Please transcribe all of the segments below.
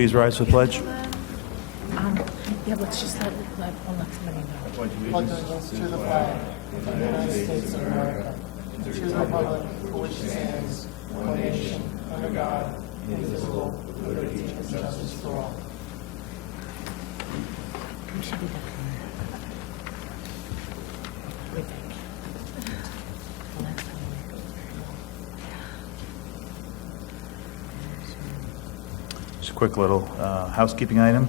please rise for the pledge? Yeah, let's just let somebody know. Pledge allegiance to the flag of the United States of America, and to the republic for which it stands, one nation, under God, indivisible, with liberty and justice for all. We should be back. We think. The last time we were Just a quick little housekeeping item.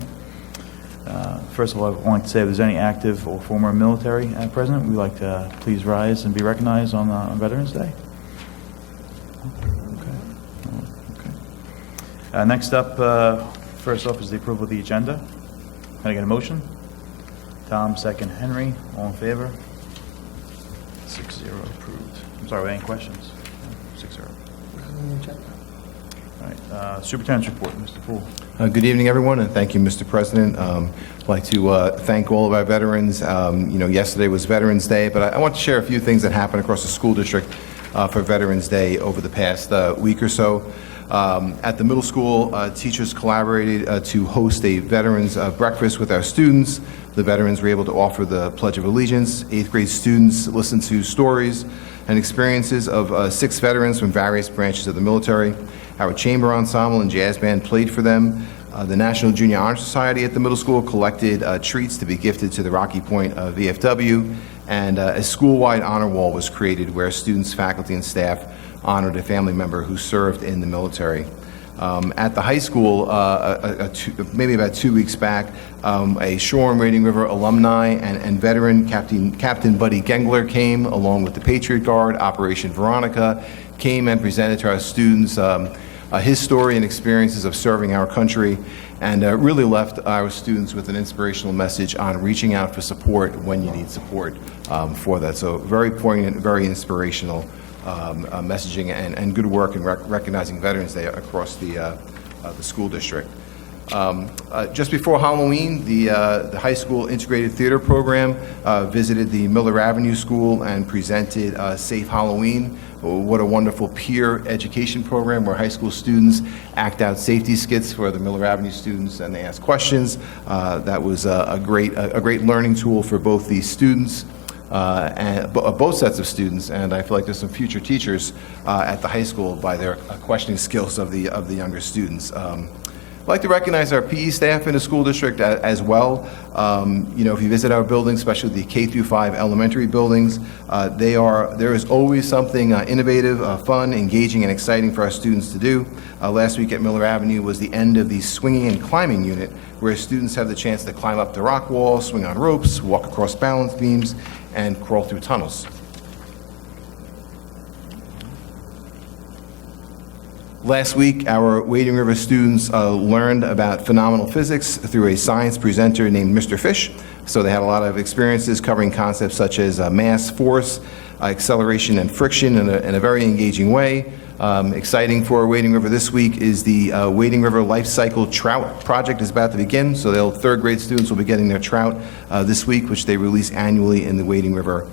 First of all, I want to say if there's any active or former military present, we'd like to please rise and be recognized on Veterans Day. Okay. Next up, first off is the approval of the agenda. Can I get a motion? Tom, second. Henry, all in favor? 6-0 approved. I'm sorry, any questions? 6-0. All right, Superintendent's report, Mr. Poole. Good evening, everyone, and thank you, Mr. President. I'd like to thank all of our veterans. Yesterday was Veterans Day, but I want to share a few things that happened across the school district for Veterans Day over the past week or so. At the middle school, teachers collaborated to host a veterans breakfast with our students. The veterans were able to offer the Pledge of Allegiance. 8th grade students listened to stories and experiences of 6 veterans from various branches of the military. Our chamber ensemble and jazz band played for them. The National Junior Honor Society at the middle school collected treats to be gifted to the Rocky Point VFW, and a school-wide honor wall was created where students, faculty, and staff honored a family member who served in the military. At the high school, maybe about 2 weeks back, a Shoreham-Wading River alumni and veteran, Captain Buddy Gengler, came along with the Patriot Guard. Operation Veronica came and presented to our students his story and experiences of serving our country, and really left our students with an inspirational message on reaching out for support when you need support for that. So very poignant, very inspirational messaging and good work in recognizing Veterans Day across the school district. Just before Halloween, the high school integrated theater program visited the Miller Avenue School and presented Safe Halloween. What a wonderful peer education program where high school students act out safety skits for the Miller Avenue students and they ask questions. That was a great learning tool for both the students and both sets of students, and I feel like there's some future teachers at the high school by their questioning skills of the younger students. I'd like to recognize our PE staff in the school district as well. If you visit our buildings, especially the K through 5 elementary buildings, there is always something innovative, fun, engaging, and exciting for our students to do. Last week at Miller Avenue was the end of the swinging and climbing unit, where students have the chance to climb up the rock wall, swing on ropes, walk across balance beams, and crawl through tunnels. Last week, our Wading River students learned about phenomenal physics through a science presenter named Mr. Fish. So they had a lot of experiences covering concepts such as mass, force, acceleration, and friction in a very engaging way. Exciting for Wading River this week is the Wading River Life Cycle Trout Project is about to begin. So third grade students will be getting their trout this week, which they release annually in the Wading River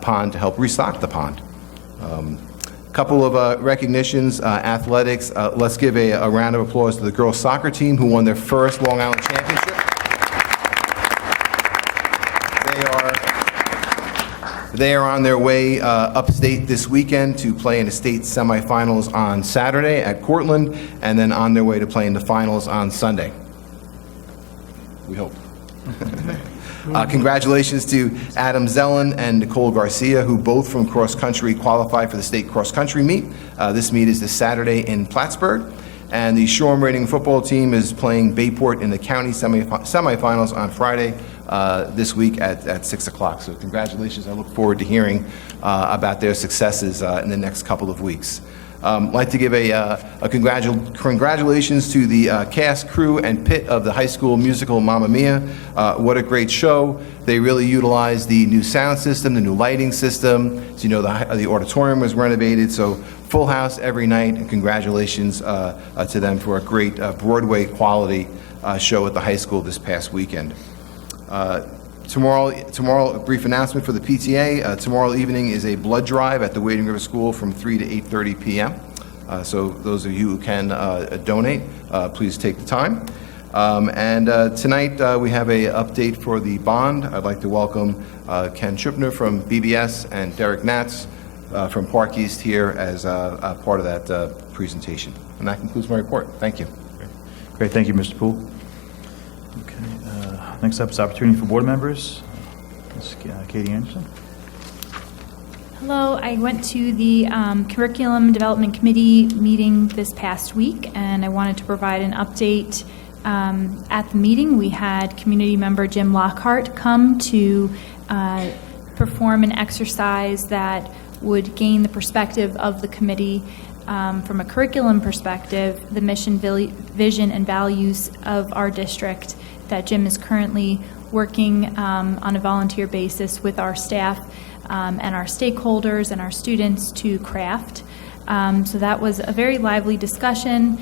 pond to help restock the pond. Couple of recognitions, athletics. Let's give a round of applause to the girls soccer team who won their first Long Island championship. They are on their way upstate this weekend to play in the state semifinals on Saturday at Cortland, and then on their way to play in the finals on Sunday. We hope. Congratulations to Adam Zellen and Nicole Garcia, who both from cross country qualified for the state cross country meet. This meet is this Saturday in Plattsburgh. And the Shoreham-Wading football team is playing Bayport in the county semifinals on Friday this week at 6 o'clock. So congratulations. I look forward to hearing about their successes in the next couple of weeks. I'd like to give a congratulations to the cast, crew, and pit of the high school musical Mamma Mia. What a great show. They really utilized the new sound system, the new lighting system. As you know, the auditorium was renovated, so full house every night, and congratulations to them for a great Broadway quality show at the high school this past weekend. Tomorrow, a brief announcement for the PTA. Tomorrow evening is a blood drive at the Wading River School from 3 to 8:30 p.m. So those of you who can donate, please take the time. And tonight, we have an update for the bond. I'd like to welcome Ken Schupner from BBS and Derek Natz from Park East here as a part of that presentation. And that concludes my report. Thank you. Great, thank you, Mr. Poole. Okay, next up is opportunity for board members. Ms. Katie Anderson. Hello, I went to the Curriculum Development Committee meeting this past week, and I wanted to provide an update. At the meeting, we had community member Jim Lockhart come to perform an exercise that would gain the perspective of the committee from a curriculum perspective, the mission, vision, and values of our district that Jim is currently working on a volunteer basis with our staff and our stakeholders and our students to craft. So that was a very lively discussion.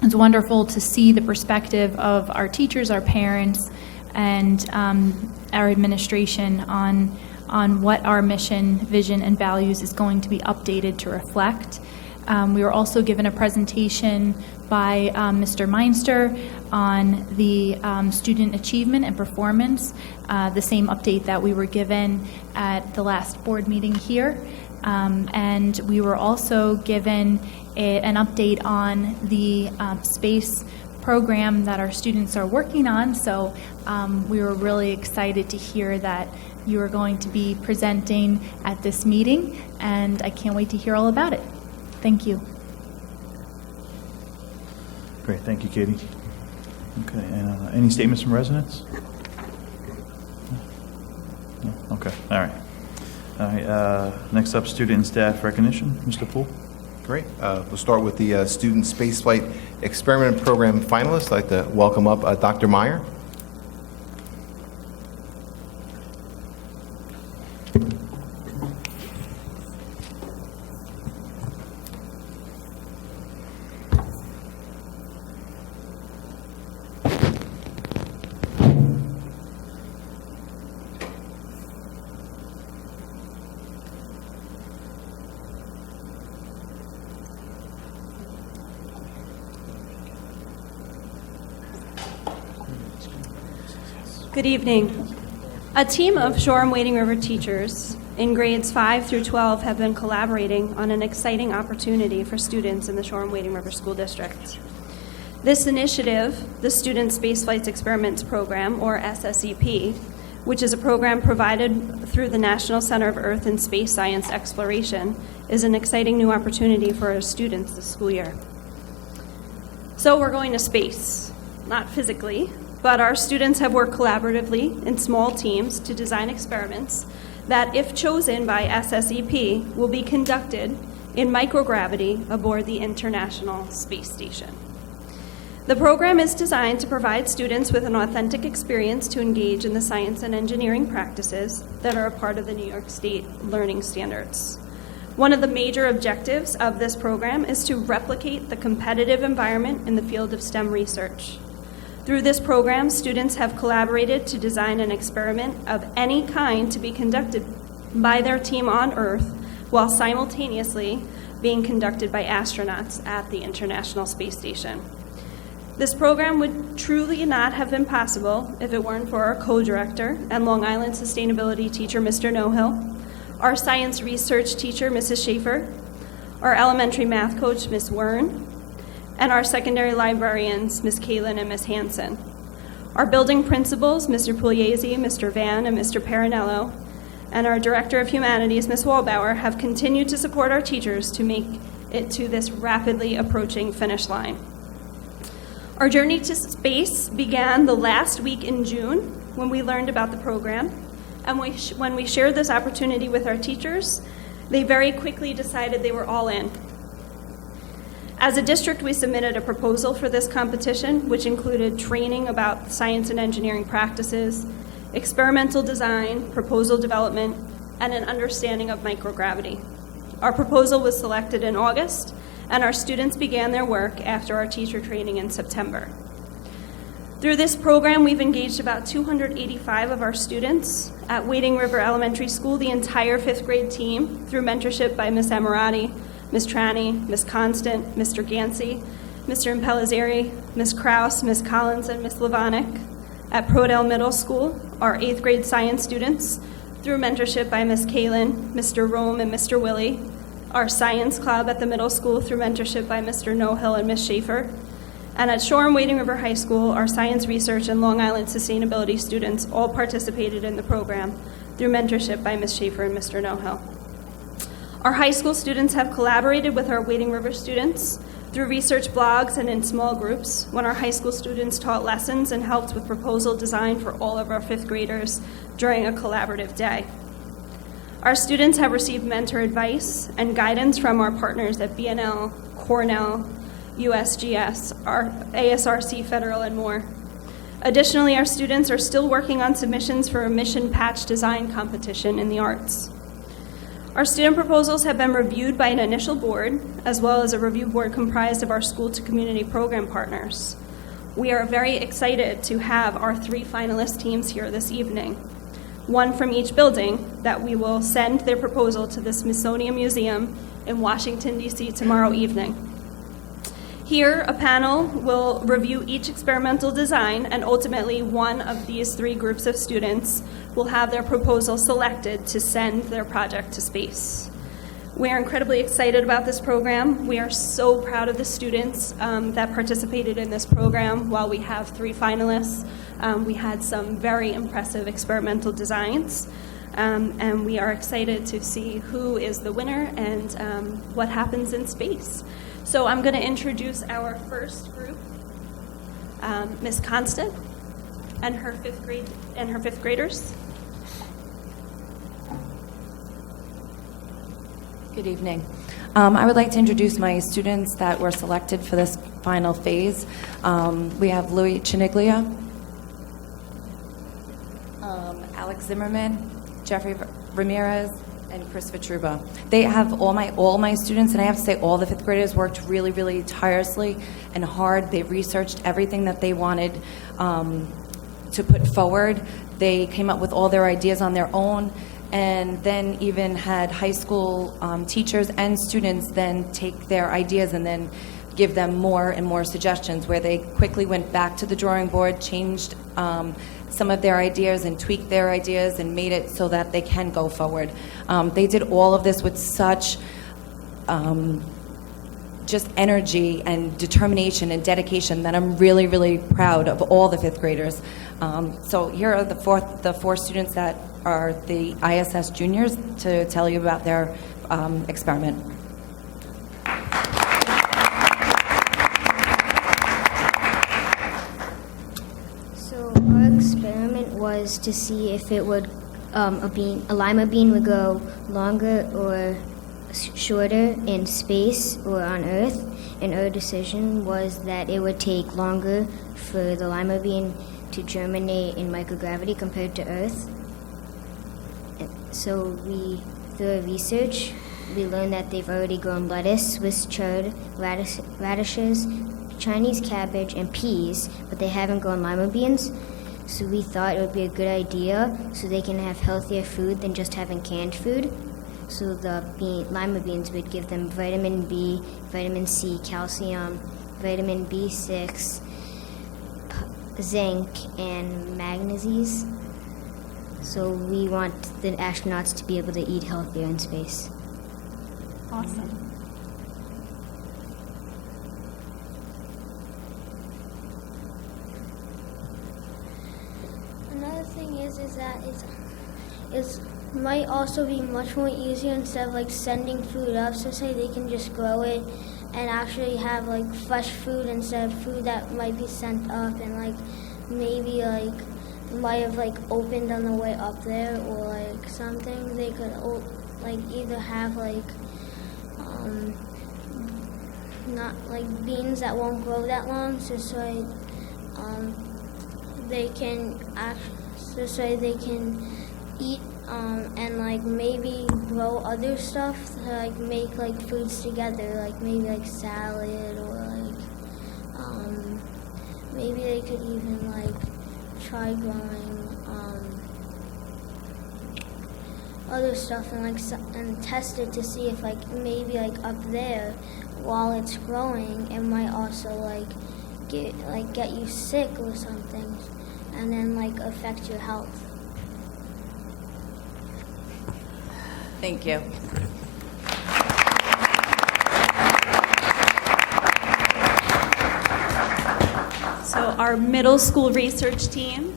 It's wonderful to see the perspective of our teachers, our parents, and our administration on what our mission, vision, and values is going to be updated to reflect. We were also given a presentation by Mr. Meinster on the student achievement and performance, the same update that we were given at the last board meeting here. And we were also given an update on the space program that our students are working on. So we were really excited to hear that you are going to be presenting at this meeting, and I can't wait to hear all about it. Thank you. Great, thank you, Katie. Okay, any statements from residents? No? Okay, all right. All right, next up, student and staff recognition. Mr. Poole? Great. We'll start with the Student Spaceflight Experiment Program finalists. I'd like to welcome up Dr. Meyer. Good evening. A team of Shoreham-Wading River teachers in grades 5 through 12 have been collaborating on an exciting opportunity for students in the Shoreham-Wading River School District. This initiative, the Student Spaceflight Experiments Program, or SSEP, which is a program provided through the National Center of Earth and Space Science Exploration, is an exciting new opportunity for our students this school year. So we're going to space, not physically, but our students have worked collaboratively in small teams to design experiments that, if chosen by SSEP, will be conducted in microgravity aboard the International Space Station. The program is designed to provide students with an authentic experience to engage in the science and engineering practices that are a part of the New York State learning standards. One of the major objectives of this program is to replicate the competitive environment in the field of STEM research. Through this program, students have collaborated to design an experiment of any kind to be conducted by their team on Earth while simultaneously being conducted by astronauts at the International Space Station. This program would truly not have been possible if it weren't for our co-director and Long Island sustainability teacher, Mr. Nohill, our science research teacher, Mrs. Schaefer, our elementary math coach, Ms. Wern, and our secondary librarians, Ms. Kalin and Ms. Hansen. Our building principals, Mr. Pugliese, Mr. Van, and Mr. Parinello, and our Director of Humanities, Ms. Wallbauer, have continued to support our teachers to make it to this rapidly approaching finish line. Our journey to space began the last week in June when we learned about the program, and when we shared this opportunity with our teachers, they very quickly decided they were all in. As a district, we submitted a proposal for this competition, which included training about science and engineering practices, experimental design, proposal development, and an understanding of microgravity. Our proposal was selected in August, and our students began their work after our teacher training in September. Through this program, we've engaged about 285 of our students at Wading River Elementary School, the entire 5th grade team, through mentorship by Ms. Emirati, Ms. Tranny, Ms. Constant, Mr. Gansey, Mr. Impellizzeri, Ms. Kraus, Ms. Collins, and Ms. Levonick. At Prodell Middle School, our 8th grade science students, through mentorship by Ms. Kalin, Mr. Rome, and Mr. Willie. Our science club at the middle school through mentorship by Mr. Nohill and Ms. Schaefer. And at Shoreham-Wading River High School, our science research and Long Island sustainability students all participated in the program through mentorship by Ms. Schaefer and Mr. Nohill. Our high school students have collaborated with our Wading River students through research blogs and in small groups when our high school students taught lessons and helped with proposal design for all of our 5th graders during a collaborative day. Our students have received mentor advice and guidance from our partners at BNL, Cornell, USGS, our ASRC Federal, and more. Additionally, our students are still working on submissions for a mission patch design competition in the arts. Our student proposals have been reviewed by an initial board, as well as a review board comprised of our school-to-community program partners. We are very excited to have our 3 finalist teams here this evening, one from each building, that we will send their proposal to the Smithsonian Museum in Washington, D.C. tomorrow evening. Here, a panel will review each experimental design, and ultimately one of these 3 groups of students will have their proposal selected to send their project to space. We are incredibly excited about this program. We are so proud of the students that participated in this program. While we have 3 finalists, we had some very impressive experimental designs, and we are excited to see who is the winner and what happens in space. So I'm going to introduce our first group, Ms. Constant and her 5th graders. Good evening. I would like to introduce my students that were selected for this final phase. We have Louis Chiniglia, Alex Zimmerman, Jeffrey Ramirez, and Chris Vitruba. They have all my students, and I have to say all the 5th graders worked really, really tirelessly and hard. They researched everything that they wanted to put forward. They came up with all their ideas on their own, and then even had high school teachers and students then take their ideas and then give them more and more suggestions, where they quickly went back to the drawing board, changed some of their ideas and tweaked their ideas and made it so that they can go forward. They did all of this with such just energy and determination and dedication that I'm really, really proud of all the 5th graders. So here are the 4 students that are the ISS juniors to tell you about their experiment. So our experiment was to see if it would a lima bean would go longer or shorter in space or on Earth, and our decision was that it would take longer for the lima bean to germinate in microgravity compared to Earth. So through our research, we learned that they've already grown lettuce, Swiss chard, radishes, Chinese cabbage, and peas, but they haven't grown lima beans. So we thought it would be a good idea so they can have healthier food than just having canned food. So the lima beans would give them vitamin B, vitamin C, calcium, vitamin B6, zinc, and magnesium. So we want the astronauts to be able to eat healthier in space. Awesome. Another thing is that it's might also be much more easier instead of like sending food up. So say they can just grow it and actually have like fresh food instead of food that might be sent up, and like maybe like might have like opened on the way up there or like something. They could like either have like not like beans that won't grow that long, so they can eat and like maybe grow other stuff to like make like foods together, like maybe like salad, or like maybe they could even like try growing other stuff and and test it to see if like maybe like up there while it's growing it might also like get you sick or something and then like affect your health. Thank you. So our middle school research team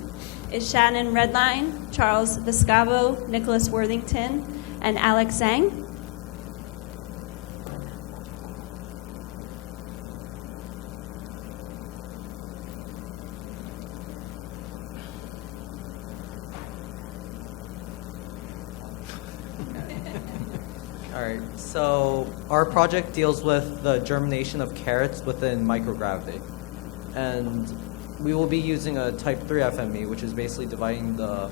is Shannon Redline, Charles Vescavo, Nicholas Worthington, and Alex Zhang. All right, so our project deals with the germination of carrots within microgravity. And we will be using a type 3 FME, which is basically dividing the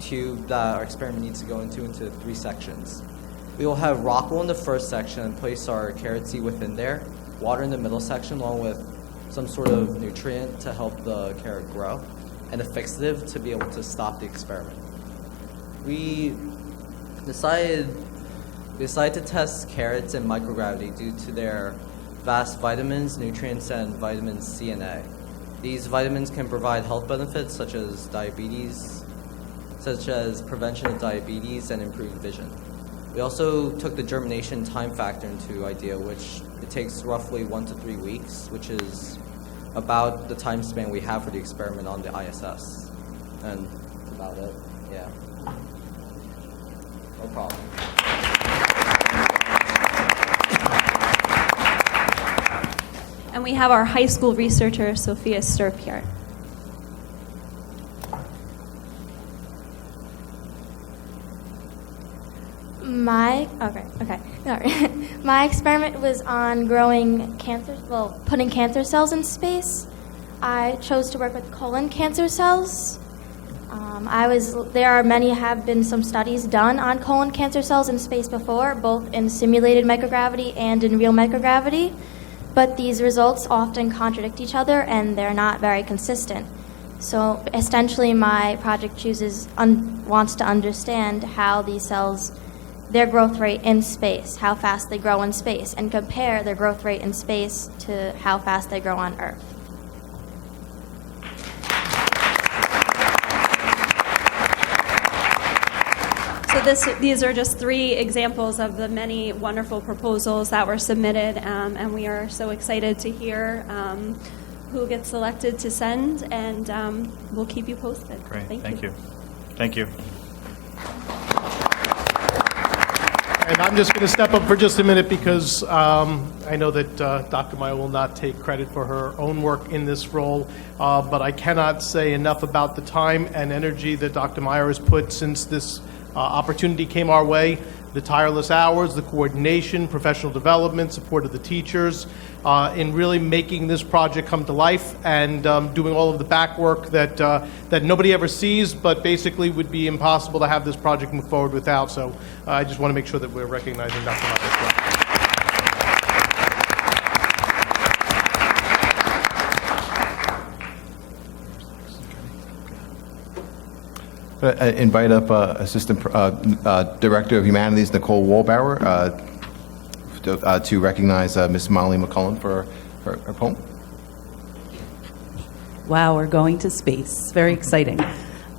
tube that our experiment needs to go into 3 sections. We will have rock wool in the first section and place our carrot seed within there, water in the middle section along with some sort of nutrient to help the carrot grow, and a fixative to be able to stop the experiment. We decided to test carrots in microgravity due to their vast vitamins, nutrients, and vitamins C and A. These vitamins can provide health benefits such as prevention of diabetes and improved vision. We also took the germination time factor into idea, which it takes roughly 1 to 3 weeks, which is about the time span we have for the experiment on the ISS. And that's about it, yeah. No problem. And we have our high school researcher, Sophia Sturp, here. My experiment was on putting cancer cells in space. I chose to work with colon cancer cells. Have been some studies done on colon cancer cells in space before, both in simulated microgravity and in real microgravity. But these results often contradict each other and they're not very consistent. So essentially my project wants to understand how these cells, their growth rate in space, how fast they grow in space, and compare their growth rate in space to how fast they grow on Earth. So these are just 3 examples of the many wonderful proposals that were submitted, and we are so excited to hear who gets selected to send, and we'll keep you posted. Great, thank you. Thank you. And I'm just going to step up for just a minute because I know that Dr. Meyer will not take credit for her own work in this role, but I cannot say enough about the time and energy that Dr. Meyer has put since this opportunity came our way, the tireless hours, the coordination, professional development, support of the teachers, in really making this project come to life and doing all of the back work that nobody ever sees, but basically would be impossible to have this project move forward without. So I just want to make sure that we're recognizing Dr. Meyer as well. Invite up Assistant Director of Humanities, Nicole Wallbauer, to recognize Ms. Molly McCullen for her poem. Wow, we're going to space. Very exciting.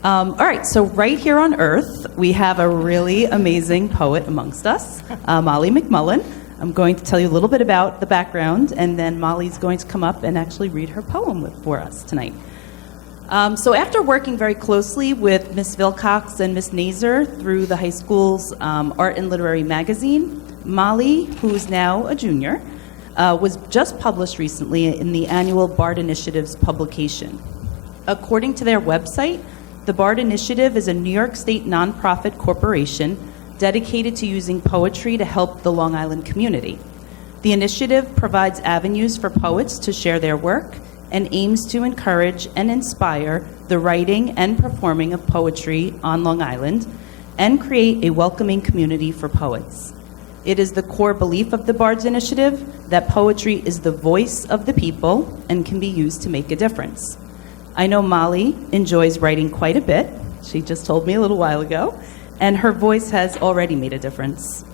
All right, so right here on Earth, we have a really amazing poet amongst us, Molly McMullen. I'm going to tell you a little bit about the background, and then Molly's going to come up and actually read her poem for us tonight. So after working very closely with Ms. Wilcox and Ms. Nazer through the high school's art and literary magazine, Molly, who's now a junior, was just published recently in the annual BARD Initiative's publication. According to their website, the BARD Initiative is a New York State nonprofit corporation dedicated to using poetry to help the Long Island community. The initiative provides avenues for poets to share their work and aims to encourage and inspire the writing and performing of poetry on Long Island and create a welcoming community for poets. It is the core belief of the BARDS Initiative that poetry is the voice of the people and can be used to make a difference. I know Molly enjoys writing quite a bit. She just told me a little while ago. and her voice has already made a difference.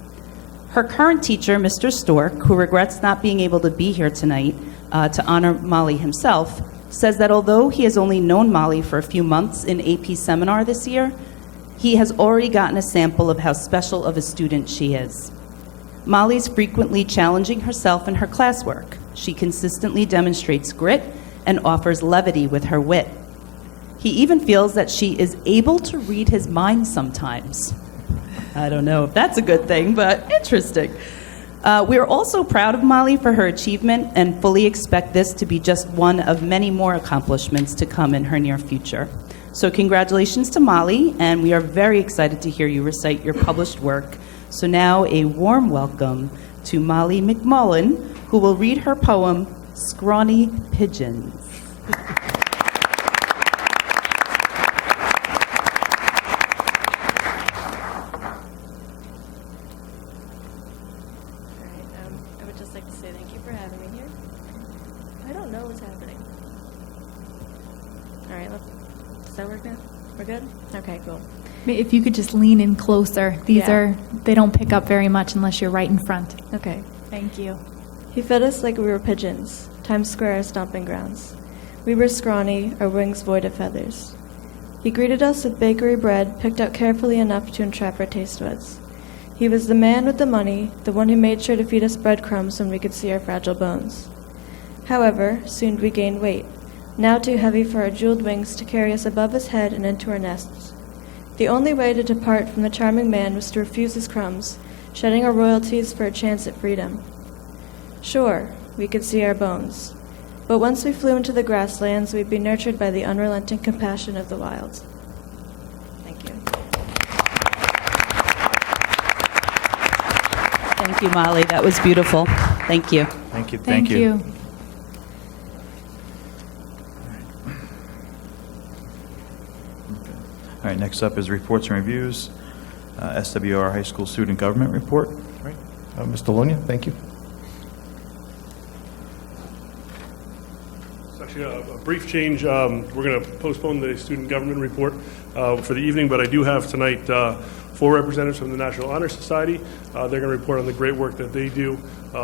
Her current teacher, Mr. Stork, who regrets not being able to be here tonight to honor Molly himself, says that although he has only known Molly for a few months in AP seminar this year, he has already gotten a sample of how special of a student she is. Molly's frequently challenging herself in her classwork. She consistently demonstrates grit and offers levity with her wit. He even feels that she is able to read his mind sometimes. I don't know if that's a good thing, but interesting. We are also proud of Molly for her achievement and fully expect this to be just one of many more accomplishments to come in her near future. So congratulations to Molly, and we are very excited to hear you recite your published work. So now a warm welcome to Molly McMullen, who will read her poem, Scrawny Pigeons. I would just like to say thank you for having me here. I don't know what's happening. All right, does that work now? We're good? Okay, cool. If you could just lean in closer. They don't pick up very much unless you're right in front. Okay. Thank you. He fed us like we were pigeons, Times Square our stomping grounds. We were scrawny, our wings void of feathers. He greeted us with bakery bread picked out carefully enough to entrap our taste buds. He was the man with the money, the one who made sure to feed us breadcrumbs when we could see our fragile bones. However, soon we gained weight, now too heavy for our jeweled wings to carry us above his head and into our nests. The only way to depart from the charming man was to refuse his crumbs, shedding our royalties for a chance at freedom. Sure, we could see our bones, but once we flew into the grasslands, we'd be nurtured by the unrelenting compassion of the wild. Thank you. Thank you, Molly. That was beautiful. Thank you. Thank you. Thank you. All right, next up is reports and reviews. SWR High School Student Government Report. Right. Mr. Lunia, thank you. It's actually a brief change. We're going to postpone the student government report for the evening, but I do have tonight 4 representatives from the National Honor Society. They're going to report on the great work that they do.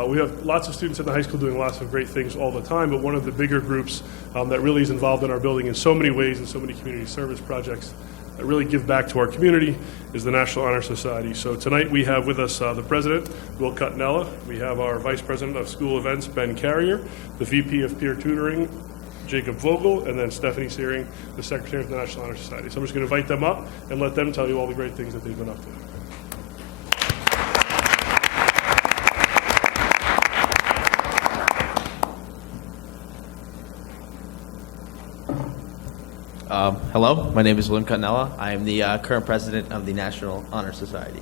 We have lots of students in the high school doing lots of great things all the time, but one of the bigger groups that really is involved in our building in so many ways and so many community service projects that really give back to our community is the National Honor Society. So tonight we have with us the president, Will Cutnella. We have our vice president of school events, Ben Carrier, the VP of peer tutoring, Jacob Vogel, and then Stephanie Searing, the secretary of the National Honor Society. So I'm just going to invite them up and let them tell you all the great things that they've been up to. Hello, my name is William Cutnella. I am the current president of the National Honor Society.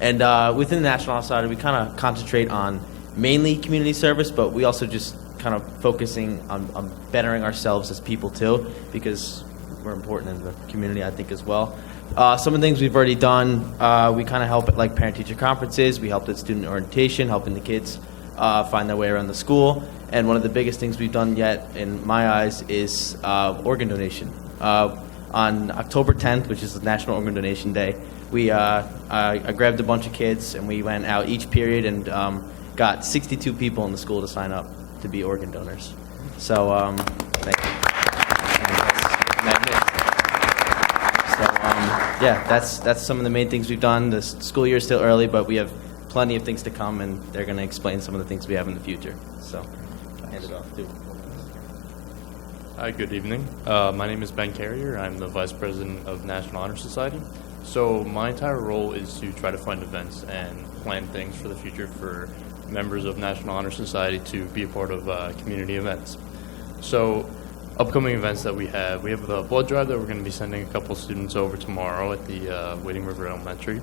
And within the National Honor Society, we kind of concentrate on mainly community service, but we also just kind of focusing on bettering ourselves as people too, because we're important in the community, I think, as well. Some of the things we've already done, we kind of help at like parent-teacher conferences. We helped at student orientation, helping the kids find their way around the school. And one of the biggest things we've done yet, in my eyes, is organ donation. On October 10th, which is the National Organ Donation Day, I grabbed a bunch of kids and we went out each period and got 62 people in the school to sign up to be organ donors. So, thank you. Yeah, that's some of the main things we've done. The school year is still early, but we have plenty of things to come, and they're going to explain some of the things we have in the future. So, I'll hand it off to. Hi, good evening. My name is Ben Carrier. I'm the Vice President of National Honor Society. So my entire role is to try to find events and plan things for the future for members of National Honor Society to be a part of community events. So upcoming events that we have the blood drive that we're going to be sending a couple students over tomorrow at the Wading River Elementary.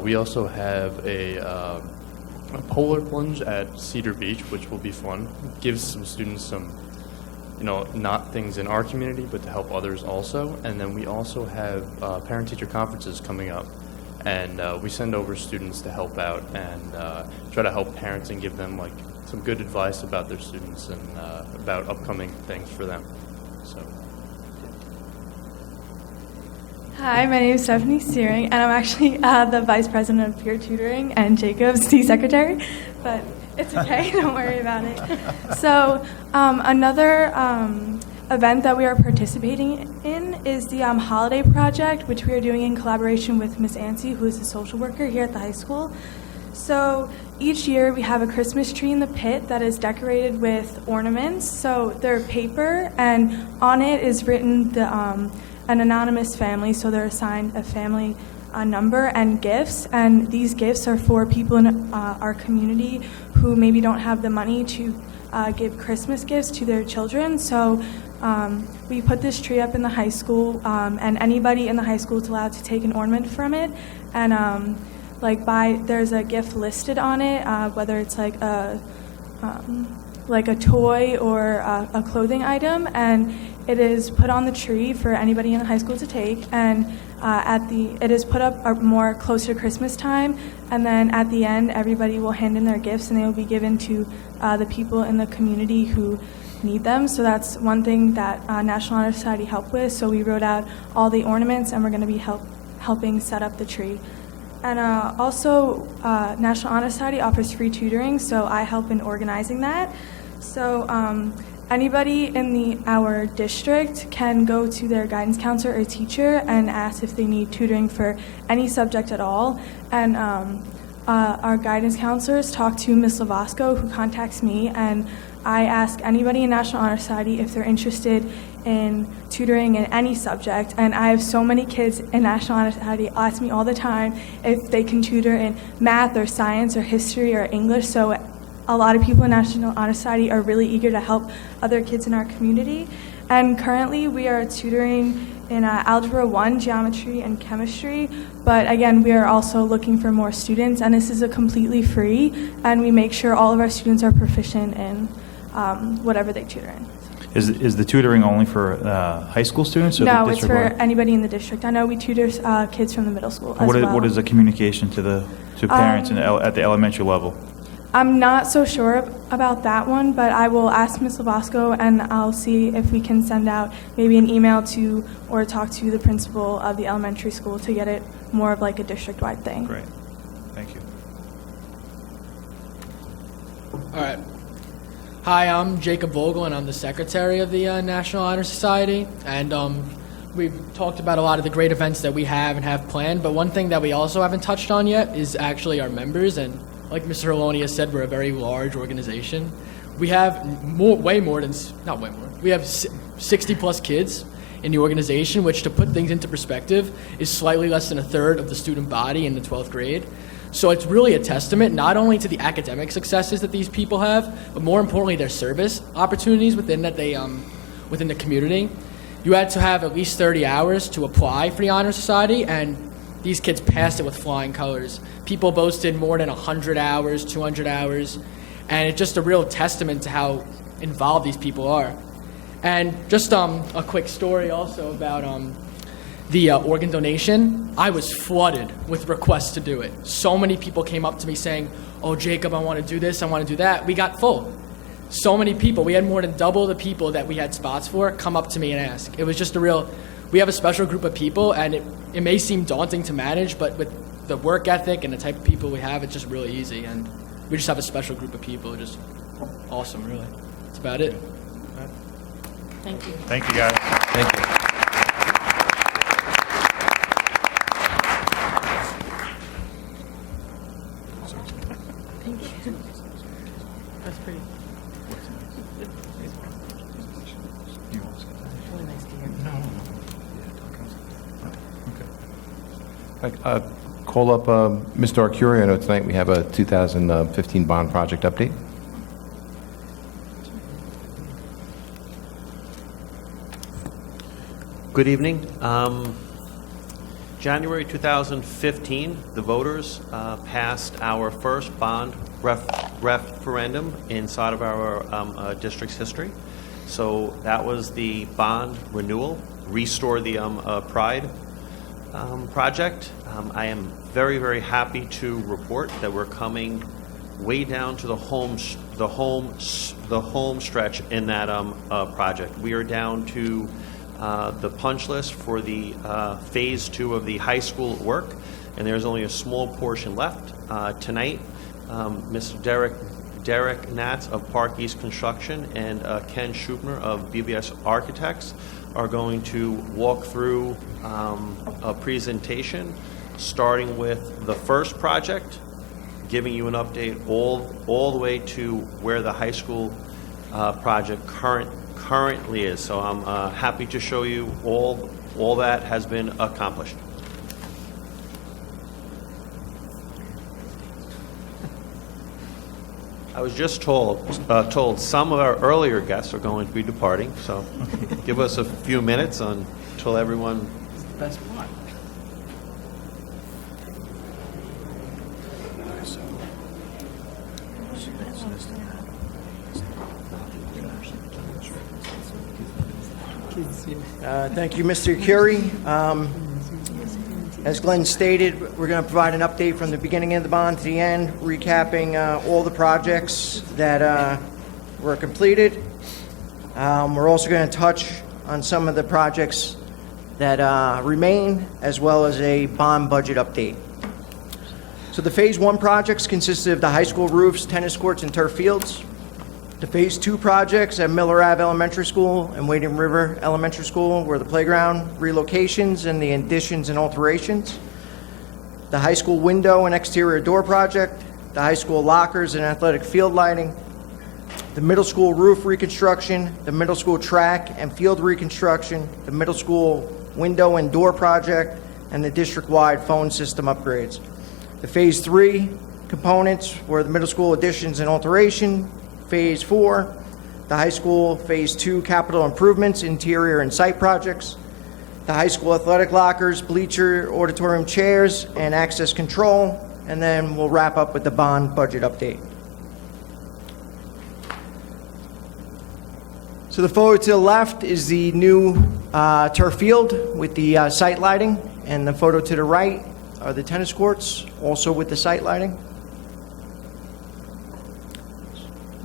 We also have a polar plunge at Cedar Beach, which will be fun. Gives some students some not things in our community, but to help others also. And then we also have parent-teacher conferences coming up. And we send over students to help out and try to help parents and give them some good advice about their students and about upcoming things for them. So. Hi, my name is Stephanie Searing, and I'm actually the Vice President of Peer Tutoring, and Jacob's the Secretary, but it's okay, don't worry about it. So another event that we are participating in is the Holiday Project, which we are doing in collaboration with Miss Ancy, who is a social worker here at the high school. So each year we have a Christmas tree in the pit that is decorated with ornaments. So they're paper, and on it is written an anonymous family, so they're assigned a family number and gifts, and these gifts are for people in our community who maybe don't have the money to give Christmas gifts to their children. So we put this tree up in the high school, and anybody in the high school is allowed to take an ornament from it, and there's a gift listed on it, whether it's like a toy or a clothing item, and it is put on the tree for anybody in the high school to take, and it is put up more closer to Christmas time, and then at the end everybody will hand in their gifts and they will be given to the people in the community who need them. So that's one thing that National Honor Society helped with. So we wrote out all the ornaments, and we're going to be helping set up the tree. And also, National Honor Society offers free tutoring, so I help in organizing that. So anybody in our district can go to their guidance counselor or teacher and ask if they need tutoring for any subject at all. And our guidance counselors talk to Ms. Lavasco, who contacts me, and I ask anybody in National Honor Society if they're interested in tutoring in any subject. And I have so many kids in National Honor Society ask me all the time if they can tutor in math or science or history or English. So a lot of people in National Honor Society are really eager to help other kids in our community. And currently we are tutoring in Algebra 1, Geometry, and Chemistry. But again, we are also looking for more students, and this is a completely free, and we make sure all of our students are proficient in whatever they tutor in. Is the tutoring only for high school students? Or No, the it's district for wide? anybody in the district. I know we tutor kids from the middle school as well. What is the communication to parents at the elementary level? I'm not so sure about that one, but I will ask Ms. Lavasco, and I'll see if we can send out maybe an email to or talk to the principal of the elementary school to get it more of like a district-wide thing. Great. Thank you. All right. Hi, I'm Jacob Vogel, and I'm the secretary of the National Honor Society. And we've talked about a lot of the great events that we have and have planned, but one thing that we also haven't touched on yet is actually our members. And like Mr. Holonia said, we're a very large organization. We have we have 60 plus kids in the organization, which, to put things into perspective, is slightly less than a third of the student body in the 12th grade. So it's really a testament not only to the academic successes that these people have, but more importantly, their service opportunities within the community. You had to have at least 30 hours to apply for the Honor Society, and these kids passed it with flying colors. People boasted more than 100 hours, 200 hours, and it's just a real testament to how involved these people are. And just a quick story also about the organ donation. I was flooded with requests to do it. So many people came up to me saying, "Oh, Jacob, I want to do this, I want to do that." We got full. So many people. We had more than double the people that we had spots for come up to me and ask. It was just we have a special group of people, and it may seem daunting to manage, but with the work ethic and the type of people we have, it's just really easy. And we just have a special group of people. Just awesome, really. That's about it. Thank you. Thank you, guys. Thank you. Thank you. That's pretty. Really nice to hear. Call up Mr. Arcuri. I know tonight we have a 2015 bond project update. Good evening. January 2015, the voters passed our first bond referendum inside of our district's history. So that was the bond renewal, Restore the Pride project. I am very, very happy to report that we're coming way down to the home stretch in that project. We are down to the punch list for the Phase 2 of the high school work, and there's only a small portion left. Tonight, Mr. Derek Natz of Park East Construction and Ken Schubner of BBS Architects are going to walk through a presentation, starting with the first project, giving you an update all the way to where the high school project currently is. So I'm happy to show you all that has been accomplished. I was just told some of our earlier guests are going to be departing, so give us a few minutes until everyone. Best part. Thank you, Mr. Curie. As Glenn stated, we're going to provide an update from the beginning of the bond to the end, recapping all the projects that were completed. We're also going to touch on some of the projects that remain, as well as a bond budget update. So the Phase 1 projects consisted of the high school roofs, tennis courts, and turf fields. The Phase 2 projects at Miller Ave Elementary School and Wading River Elementary School were the playground relocations and the additions and alterations. The high school window and exterior door project, the high school lockers and athletic field lighting, the middle school roof reconstruction, the middle school track and field reconstruction, the middle school window and door project, and the district-wide phone system upgrades. The Phase 3 components were the middle school additions and alteration, Phase 4, the high school Phase 2 capital improvements, interior and site projects, the high school athletic lockers, bleacher, auditorium chairs, and access control, and then we'll wrap up with the bond budget update. So the photo to the left is the new turf field with the site lighting, and the photo to the right are the tennis courts, also with the site lighting.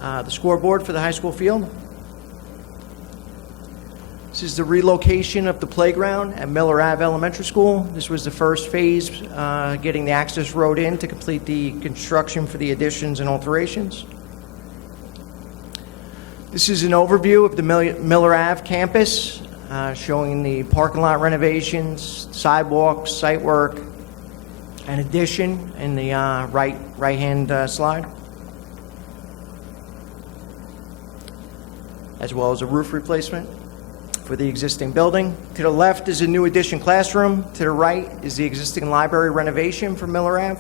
The scoreboard for the high school field. This is the relocation of the playground at Miller Ave Elementary School. This was the first phase, getting the access road in to complete the construction for the additions and alterations. This is an overview of the Miller Ave campus, showing the parking lot renovations, sidewalks, site work, and addition in the right-hand slide, as well as a roof replacement for the existing building. To the left is a new addition classroom. To the right is the existing library renovation for Miller Ave.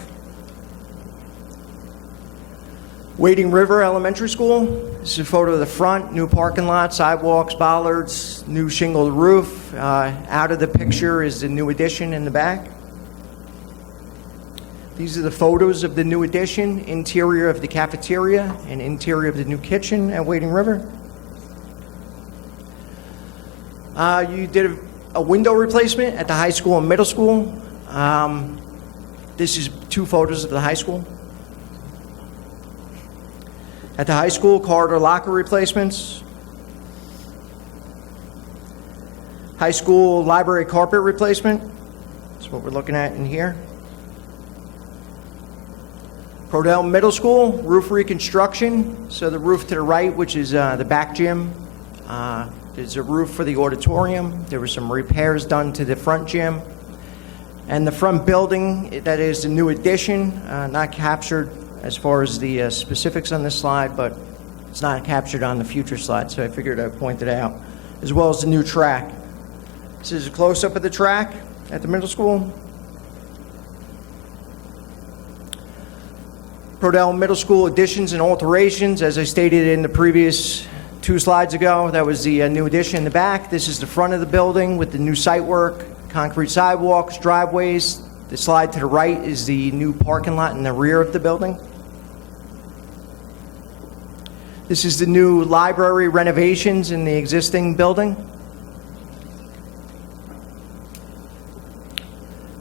Wading River Elementary School. This is a photo of the front, new parking lot, sidewalks, bollards, new shingled roof. Out of the picture is the new addition in the back. These are the photos of the new addition, interior of the cafeteria, and interior of the new kitchen at Wading River. You did a window replacement at the high school and middle school. This is two photos of the high school. At the high school, corridor locker replacements. High school library carpet replacement. That's what we're looking at in here. Crodell Middle School, roof reconstruction. So the roof to the right, which is the back gym. There's a roof for the auditorium. There were some repairs done to the front gym. And the front building, that is the new addition, not captured as far as the specifics on this slide, but it's not captured on the future slide, so I figured I'd point it out, as well as the new track. This is a close-up of the track at the middle school. Crodell Middle School additions and alterations, as I stated in the previous 2 slides ago, that was the new addition in the back. This is the front of the building with the new site work, concrete sidewalks, driveways. The slide to the right is the new parking lot in the rear of the building. This is the new library renovations in the existing building.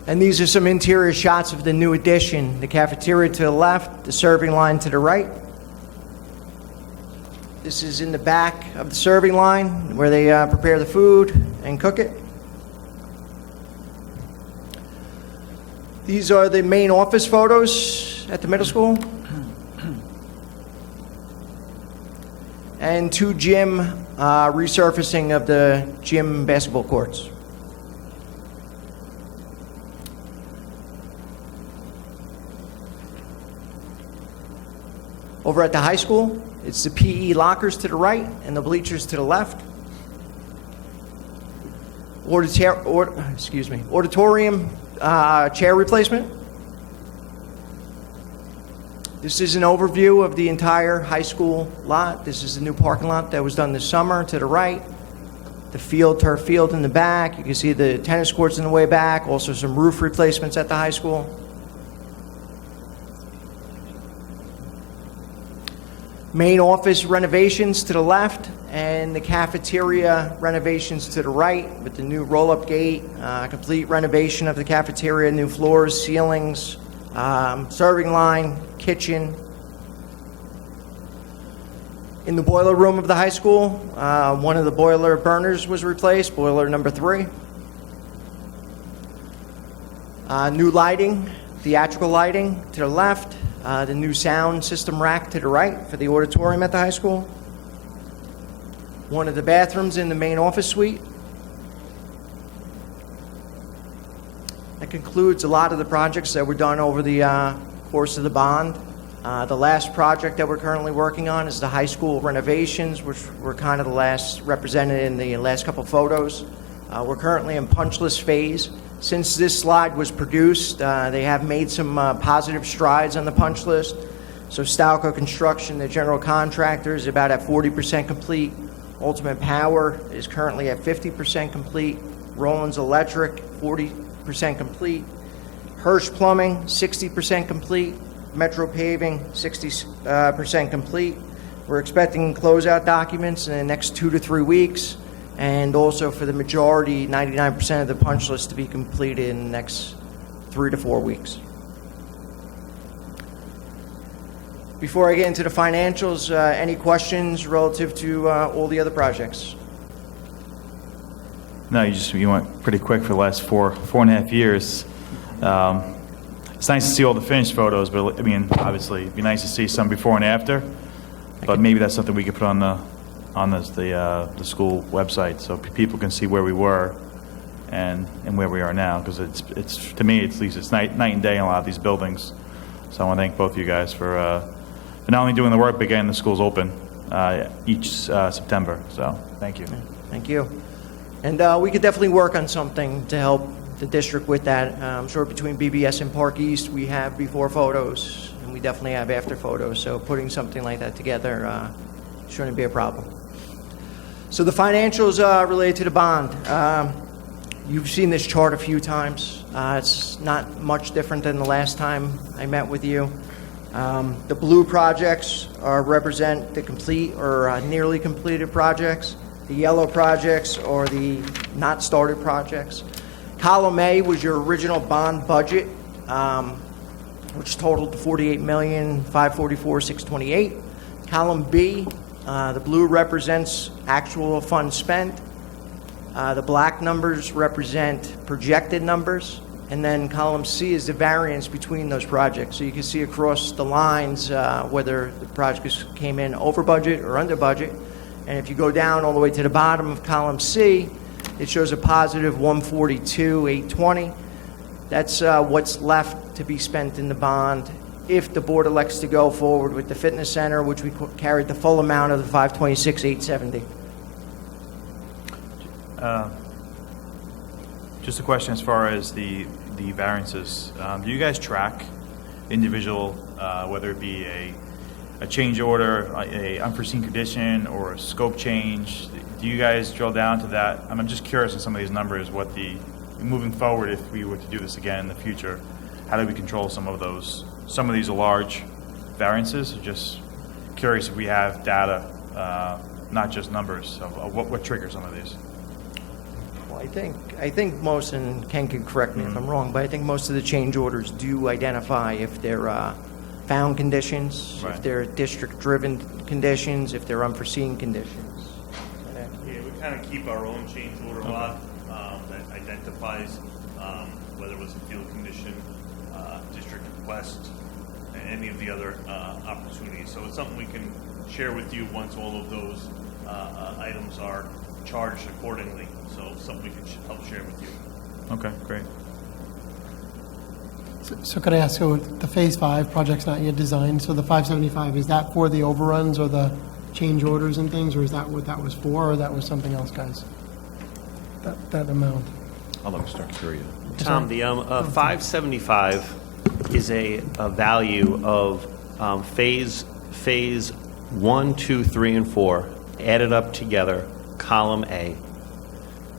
And these are some interior shots of the new addition. The cafeteria to the left, the serving line to the right. This is in the back of the serving line where they prepare the food and cook it. These are the main office photos at the middle school. And 2 gym resurfacing of the gym basketball courts. Over at the high school, it's the PE lockers to the right and the bleachers to the left. Auditorium chair replacement. This is an overview of the entire high school lot. This is the new parking lot that was done this summer to the right. The field, turf field in the back. You can see the tennis courts in the way back. Also some roof replacements at the high school. Main office renovations to the left and the cafeteria renovations to the right with the new roll-up gate, complete renovation of the cafeteria, new floors, ceilings, serving line, kitchen. In the boiler room of the high school, one of the boiler burners was replaced, boiler number 3. New lighting, theatrical lighting to the left, the new sound system rack to the right for the auditorium at the high school. One of the bathrooms in the main office suite. That concludes a lot of the projects that were done over the course of the bond. The last project that we're currently working on is the high school renovations, which were kind of the last represented in the last couple photos. We're currently in punch list phase. Since this slide was produced, they have made some positive strides on the punch list. So Stalco Construction, the general contractor, is about at 40% complete. Ultimate Power is currently at 50% complete. Rollins Electric, 40% complete. Hirsch Plumbing, 60% complete. Metro Paving, 60% complete. We're expecting closeout documents in the next 2 to 3 weeks, and also for the majority, 99% of the punch list to be completed in the next 3 to 4 weeks. Before I get into the financials, any questions relative to all the other projects? No, you went pretty quick for the last four and a half years. It's nice to see all the finished photos, but I mean, obviously, it'd be nice to see some before and after. But maybe that's something we could put on the school website so people can see where we were and where we are now. Because it's to me, at least, it's night and day in a lot of these buildings. So I want to thank both of you guys for not only doing the work, but getting the schools open each September. So thank you. Thank you. And we could definitely work on something to help the district with that. I'm sure between BBS and Park East, we have before photos, and we definitely have after photos. So putting something like that together shouldn't be a problem. So the financials related to the bond. You've seen this chart a few times. It's not much different than the last time I met with you. The blue projects represent the complete or nearly completed projects. The yellow projects are the not started projects. Column A was your original bond budget, which totaled $48,544,628. Column B, the blue represents actual funds spent. The black numbers represent projected numbers. And then column C is the variance between those projects. So you can see across the lines whether the projects came in over budget or under budget. And if you go down all the way to the bottom of column C, it shows a positive 142,820. That's what's left to be spent in the bond if the board elects to go forward with the fitness center, which we carried the full amount of the 526,870. Just a question as far as the variances. Do you guys track individual, whether it be a change order, a unforeseen condition, or a scope change? Do you guys drill down to that? I'm just curious on some of these numbers, moving forward, if we were to do this again in the future, how do we control some of those? Some of these are large variances. Just curious if we have data, not just numbers, of what triggers some of these. Well, I think most, and Ken can correct me if I'm wrong, but I think most of the change orders do identify if they're found conditions, Right. if they're district-driven conditions, if they're unforeseen conditions. Yeah, we kind of keep our own change order log that identifies whether it was a field condition, district request, and any of the other opportunities. So it's something we can share with you once all of those items are charged accordingly. So something we can help share with you. Okay, great. So could I ask, so the Phase 5 project's not yet designed, so the 575, is that for the overruns or the change orders and things, or is that what that was for, or that was something else, guys? That amount? I'll let Mr. Curia. Tom, the 575 is a value of phase 1, 2, 3, and 4 added up together, column A.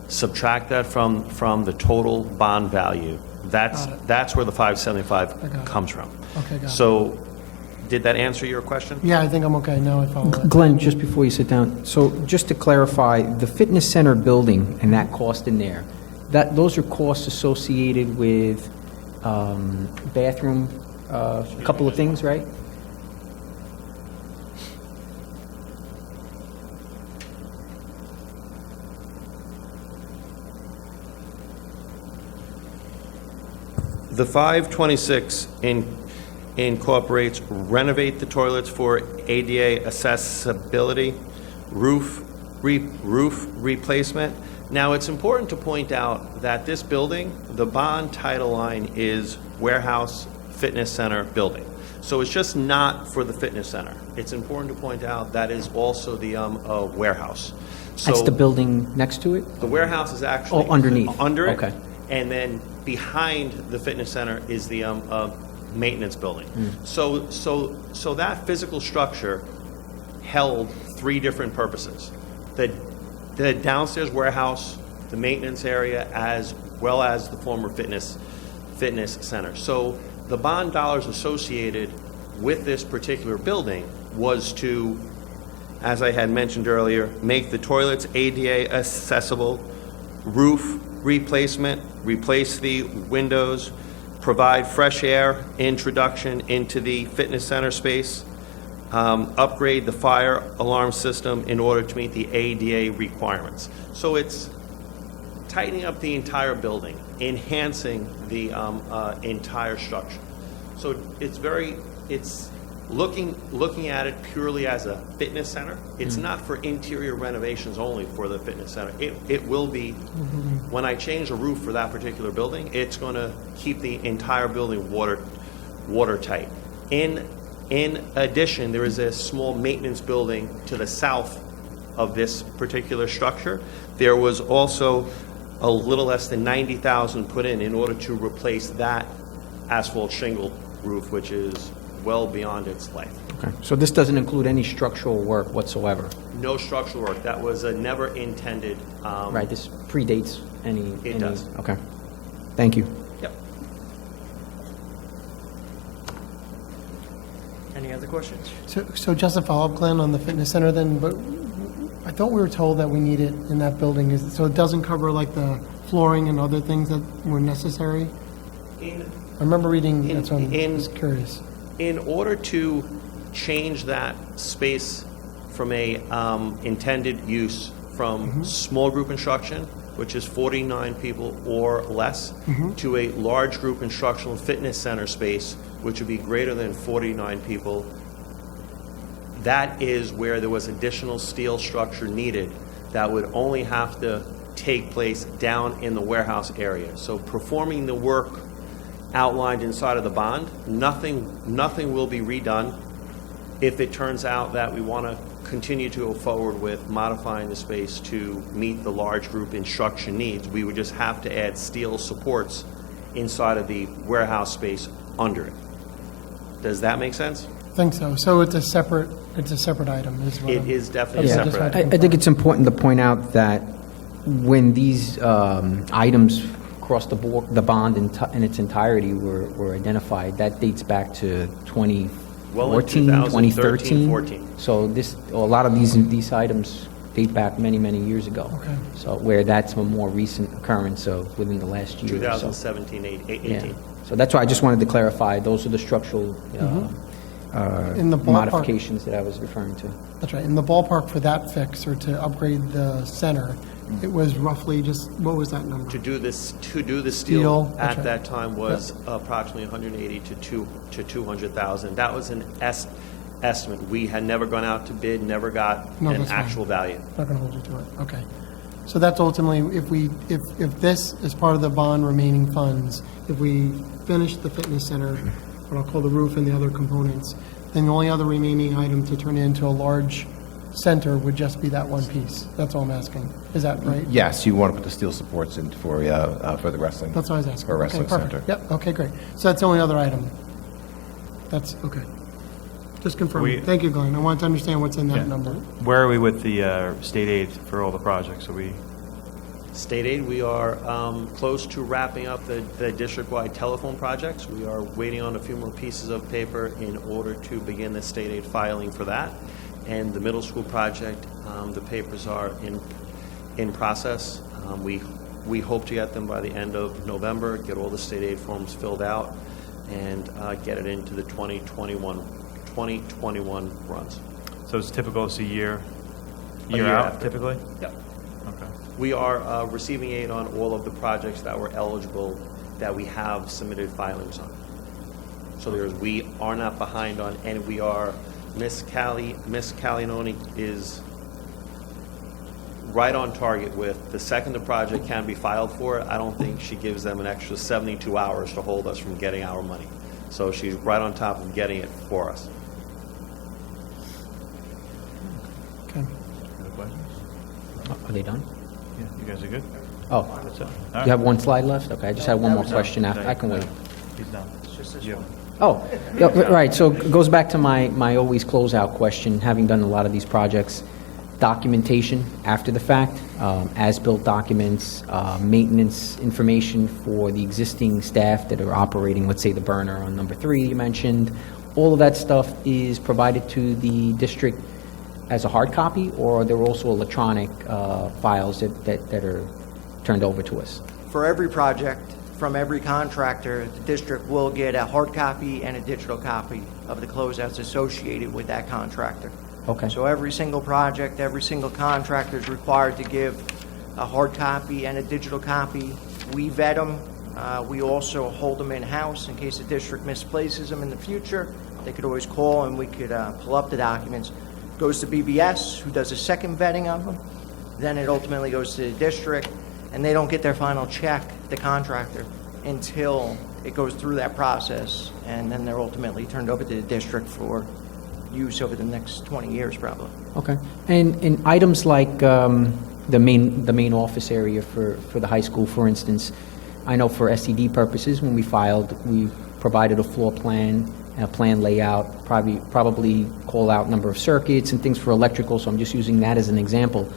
Subtract that from the total bond value. That's where the 575 comes from. Okay, got it. So, did that answer your question? Yeah, I think I'm okay, now I follow that. Glenn, just before you sit down, so just to clarify, the fitness center building and that cost in there, those are costs associated with bathroom, a couple of things, right? The 526 incorporates renovate the toilets for ADA accessibility, roof replacement. Now, it's important to point out that this building, the bond title line is warehouse fitness center building. So it's just not for the fitness center. It's important to point out that is also the warehouse. That's the building next to it? The warehouse is actually underneath. Under it. Okay. And then behind the fitness center is the maintenance building. So that physical structure held three different purposes: the downstairs warehouse, the maintenance area, as well as the former fitness center. So the bond dollars associated with this particular building was to, as I had mentioned earlier, make the toilets ADA accessible, roof replacement, replace the windows, provide fresh air introduction into the fitness center space, upgrade the fire alarm system in order to meet the ADA requirements. So it's tightening up the entire building, enhancing the entire structure. So it's looking at it purely as a fitness center. It's not for interior renovations only for the fitness center. It will be, when I change the roof for that particular building, it's going to keep the entire building watertight. In addition, there is a small maintenance building to the south of this particular structure. There was also a little less than $90,000 put in order to replace that asphalt shingle roof, which is well beyond its life. Okay, so this doesn't include any structural work whatsoever? No structural work. That was a never intended. Right, this predates any... It does. Okay, thank you. Yep. Any other questions? So just a follow-up, Glenn, on the fitness center then, but I thought we were told that we need it in that building, so it doesn't cover like the flooring and other things that were necessary? I remember reading, that's why I'm just curious. In order to change that space from a intended use from small group instruction, which is 49 people or less, to a large group instructional fitness center space, which would be greater than 49 people, that is where there was additional steel structure needed that would only have to take place down in the warehouse area. So performing the work outlined inside of the bond, nothing will be redone. If it turns out that we want to continue to go forward with modifying the space to meet the large group instruction needs, we would just have to add steel supports inside of the warehouse space under it. Does that make sense? I think so. So it's a separate item, is what It is definitely Okay, a separate just item. I think it's important to point out that when these items across the board, the bond in its entirety were identified, that dates back to 2014, Well, in 2013. 14. So a lot of these items date back many, many years ago. Okay. So where that's a more recent occurrence, so within the last year or so. 2017, 18. Yeah. So that's why I just wanted to clarify, those are the structural In the ballpark. modifications that I was referring to. That's right. In the ballpark for that fix, or to upgrade the center, it was roughly just, what was that number? To do the Steel, steel that's at right. that time was approximately 180 to 200,000. That was an estimate. We had never gone out to bid, never got No, an that's fine. actual value. Not going to hold you to it. Okay. So that's ultimately, if this is part of the bond remaining funds, if we finish the fitness center, what I'll call the roof and the other components, then the only other remaining item to turn into a large center would just be that one piece. That's all I'm asking. Is that right? Yes, you want to put the steel supports in for the wrestling. That's what I was asking. For a wrestling Okay, perfect. center. Yep, okay, great. So that's the only other item. That's, okay. Just confirming. Thank you, Glenn. I wanted to understand what's in that Yeah. number. Where are we with the state aid for all the projects? Are we, State aid, we are close to wrapping up the district-wide telephone projects. We are waiting on a few more pieces of paper in order to begin the state aid filing for that. And the middle school project, the papers are in process. We hope to get them by the end of November, get all the state aid forms filled out, and get it into the 2021 runs. so it's typical, it's a year year out, after. typically? Yep. Okay. We are receiving aid on all of the projects that were eligible, that we have submitted filings on. So we are not behind on, and we are, Miss Calianoni is right on target with, the second the project can be filed for, I don't think she gives them an extra 72 hours to hold us from getting our money. So she's right on top of getting it for us. Okay. Other questions? Are they done? Yeah, you guys are good? Oh, That's it. you have one slide left? Okay, I just had one more question after. I can wait. He's done. It's just you. Oh, yeah, right, so it goes back to my always closeout question, having done a lot of these projects. Documentation after the fact, as-built documents, maintenance information for the existing staff that are operating, let's say the burner on number 3 you mentioned. All of that stuff is provided to the district as a hard copy, or there are also electronic files that are turned over to us? For every project, from every contractor, the district will get a hard copy and a digital copy of the closeouts associated with that contractor. Okay. So every single project, every single contractor is required to give a hard copy and a digital copy. We vet them. We also hold them in-house in case the district misplaces them in the future. They could always call and we could pull up the documents. Goes to BBS, who does a second vetting of them. Then it ultimately goes to the district, and they don't get their final check, the contractor, until it goes through that process, and then they're ultimately turned over to the district for use over the next 20 years, probably. Okay. And items like the main office area for the high school, for instance, I know for SED purposes, when we filed, we provided a floor plan, a plan layout, probably call out number of circuits and things for electrical, so I'm just using that as an example.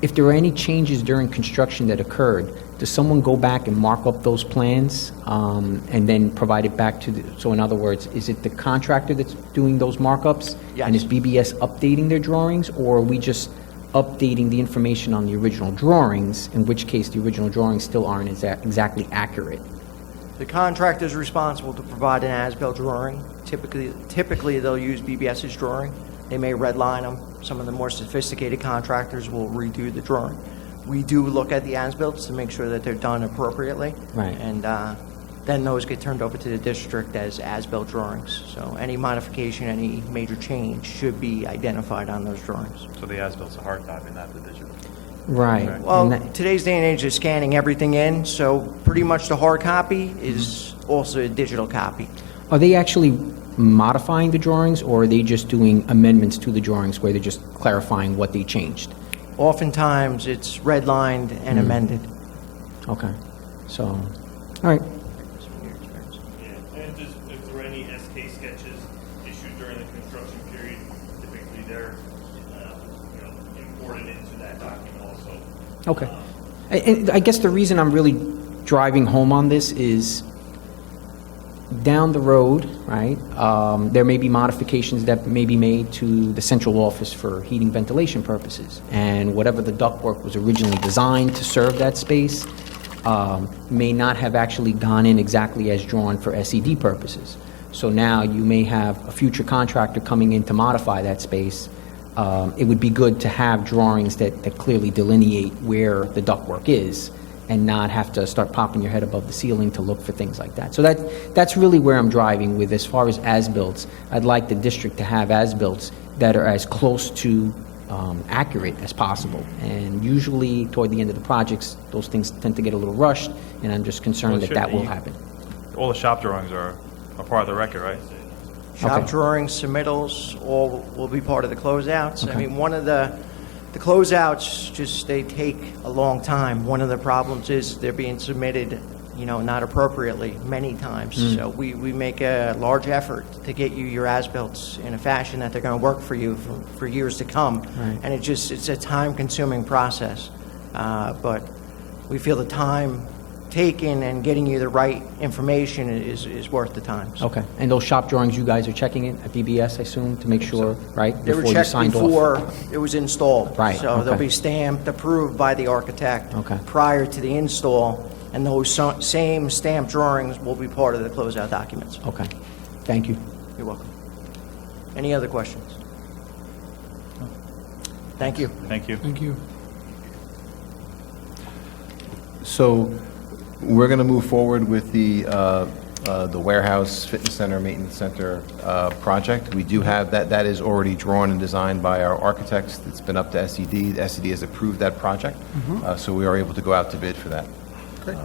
If there are any changes during construction that occurred, does someone go back and mark up those plans and then provide it back to the, so in other words, is it the contractor that's doing those markups? Yes. And is BBS updating their drawings, or are we just updating the information on the original drawings, in which case the original drawings still aren't exactly accurate? The contractor is responsible to provide an as-built drawing. Typically, they'll use BBS's drawing. They may redline them. Some of the more sophisticated contractors will redo the drawing. We do look at the as-builts to make sure that they're done appropriately. Right. And then those get turned over to the district as built drawings. So any modification, any major change should be identified on those drawings. So the as-bilt's a hard copy, not the digital. Right. Well, today's day and age is scanning everything in, so pretty much the hard copy is also a digital copy. Are they actually modifying the drawings, or are they just doing amendments to the drawings where they're just clarifying what they changed? Oftentimes, it's redlined and amended. Okay. So, all right. Yeah, and if there are any SK sketches issued during the construction period, typically they're imported into that document also. Okay. And I guess the reason I'm really driving home on this is down the road, right, there may be modifications that may be made to the central office for heating ventilation purposes. And whatever the ductwork was originally designed to serve that space may not have actually gone in exactly as drawn for SED purposes. So now you may have a future contractor coming in to modify that space. It would be good to have drawings that clearly delineate where the ductwork is and not have to start popping your head above the ceiling to look for things like that. So that's really where I'm driving with as far as builds. I'd like the district to have as-builts that are as close to accurate as possible. And usually toward the end of the projects, those things tend to get a little rushed, and I'm just concerned that will happen. All the shop drawings are a part of the record, right? Shop Okay. drawings, submittals, all will be part of the closeouts. I Okay. mean, one of the closeouts, they take a long time. One of the problems is they're being submitted, not appropriately many times. So we make a large effort to get you your as-bills in a fashion that they're going to work for you for years to come. Right. And it's a time-consuming process. But we feel the time taken and getting you the right information is worth the time. So Okay, and those shop drawings, you guys are checking it at BBS, I assume, to make sure, right? they were before you checked signed off? before it was installed. Right, So they'll okay. be stamped, approved by the architect Okay. prior to the install, and those same stamped drawings will be part of the closeout documents. Okay, thank you. You're welcome. Any other questions? Thank you. Thank you. Thank you. So we're going to move forward with the warehouse fitness center, maintenance center project. We do have that is already drawn and designed by our architects. It's been up to SED. The SED has approved that project, so we are able to go out to bid for that. Great.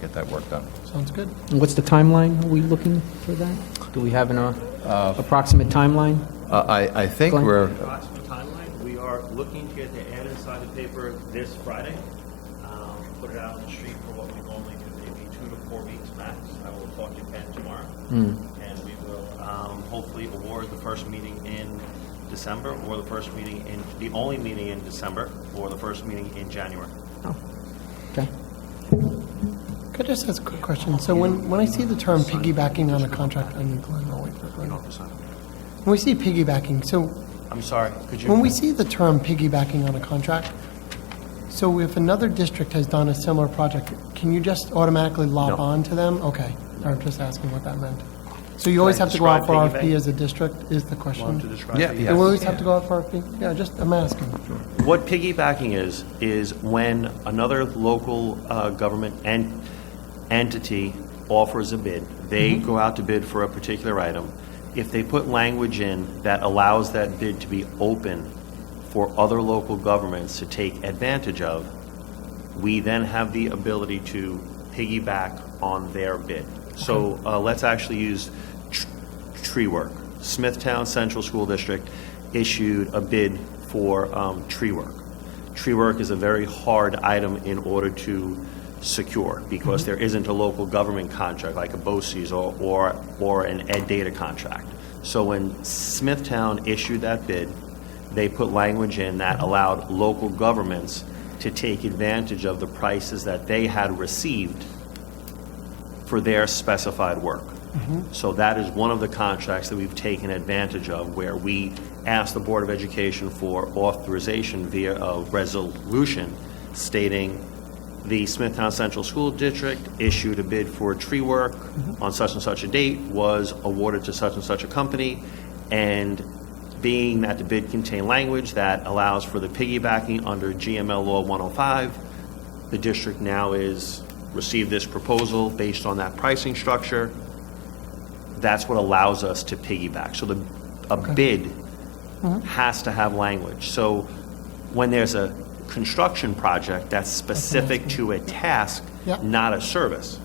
Get that work done. Sounds good. And what's the timeline? Are we looking for that? Do we have an approximate timeline? I think Glenn? we're, Approximate timeline, we are looking to get the ad inside the paper this Friday. Put it out on the street for what we normally do, maybe 2 to 4 weeks max. I will talk to Ken tomorrow. And we will hopefully award the first meeting in December, or the only meeting in December, or the first meeting in January. Oh, okay. Could I just ask a quick question? So when I see the term piggybacking on a contract, I need Glenn, I'll wait for Glenn. When we see piggybacking, so I'm sorry, could you? when we see the term piggybacking on a contract, so if another district has done a similar project, can you just automatically lop No. on to them? Okay, I'm just asking what that meant. So you always Can I have to go out for describe RFP piggyback? as a district, is the question? Want to describe Yeah, piggyback? yeah. Do we always have to go out for RFP? Yeah, I'm asking. What piggybacking is when another local government entity offers a bid, they go out to bid for a particular item. If they put language in that allows that bid to be open for other local governments to take advantage of, we then have the ability to piggyback on their bid. So let's actually use tree work. Smithtown Central School District issued a bid for tree work. Tree work is a very hard item in order to secure because there isn't a local government contract like a BOCES or an Ed Data contract. So when Smithtown issued that bid, they put language in that allowed local governments to take advantage of the prices that they had received for their specified work. So that is one of the contracts that we've taken advantage of, where we asked the Board of Education for authorization via a resolution stating the Smithtown Central School District issued a bid for tree work on such and such a date, was awarded to such and such a company, and being that the bid contained language that allows for the piggybacking under GML Law 105, the district now is received this proposal based on that pricing structure. That's what allows us to piggyback. So a bid has to have language. So when there's a construction project that's specific to a task, not a service.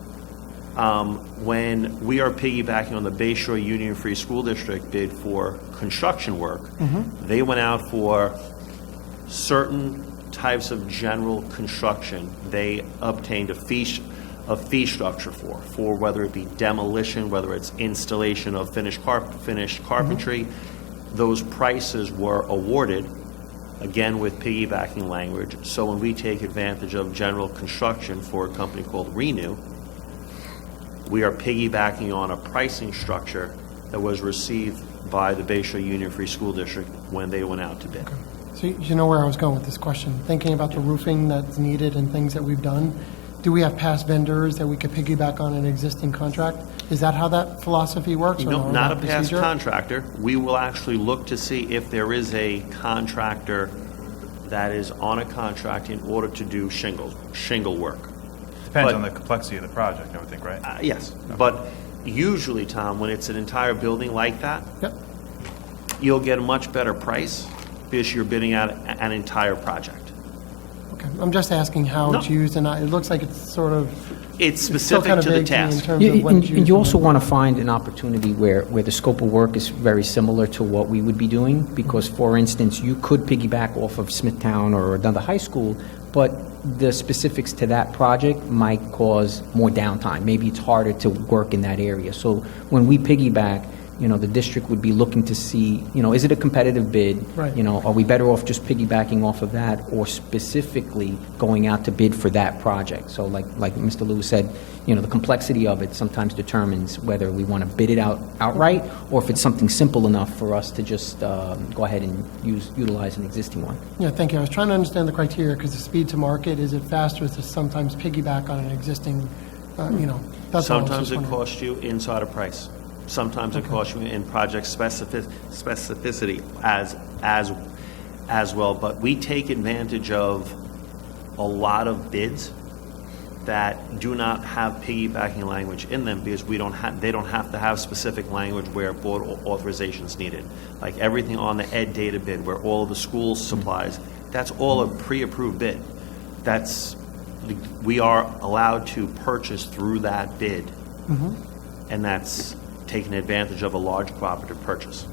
When we are piggybacking on the Bayshore Union Free School District bid for construction work, they went out for certain types of general construction. They obtained a fee structure for whether it be demolition, whether it's installation of finished carpentry. Those prices were awarded, again with piggybacking language. So when we take advantage of general construction for a company called Renew, we are piggybacking on a pricing structure that was received by the Bayshore Union Free School District when they went out to bid. So you know where I was going with this question, thinking about the roofing that's needed and things that we've done. do we have past vendors that we could piggyback on an existing contract? Is that how that philosophy works? Or No, not a that past procedure? contractor. We will actually look to see if there is a contractor that is on a contract in order to do shingle work. Depends But- on the complexity of the project, I would think, right? Yes, but usually, Tom, when it's an entire building like that, Yep. you'll get a much better price because you're bidding out an entire project. Okay, I'm just asking how it's No. used, and it looks like it's sort of... It's still specific kind of to the vague me in task. terms of when it's And used you and also when- want to find an opportunity where the scope of work is very similar to what we would be doing, because, for instance, you could piggyback off of Smithtown or another high school, but the specifics to that project might cause more downtime. Maybe it's harder to work in that area. So when we piggyback, the district would be looking to see, is it a competitive bid? Right. Are we better off just piggybacking off of that, or specifically going out to bid for that project? So like Mr. Lewis said, the complexity of it sometimes determines whether we want to bid it out outright, or if it's something simple enough for us to just go ahead and utilize an existing one. Yeah, thank you. I was trying to understand the criteria, because the speed to market, is it faster to sometimes piggyback on an existing, that's all I was Sometimes just it wondering. costs you inside a price. Sometimes it costs you in project specificity as well. But we take advantage of a lot of bids that do not have piggybacking language in them because they don't have to have specific language where board authorization is needed. Like everything on the ed data bid where all of the school supplies, that's all a pre-approved bid. We are allowed to purchase through that bid. Mhm. And that's taking advantage of a large cooperative purchase.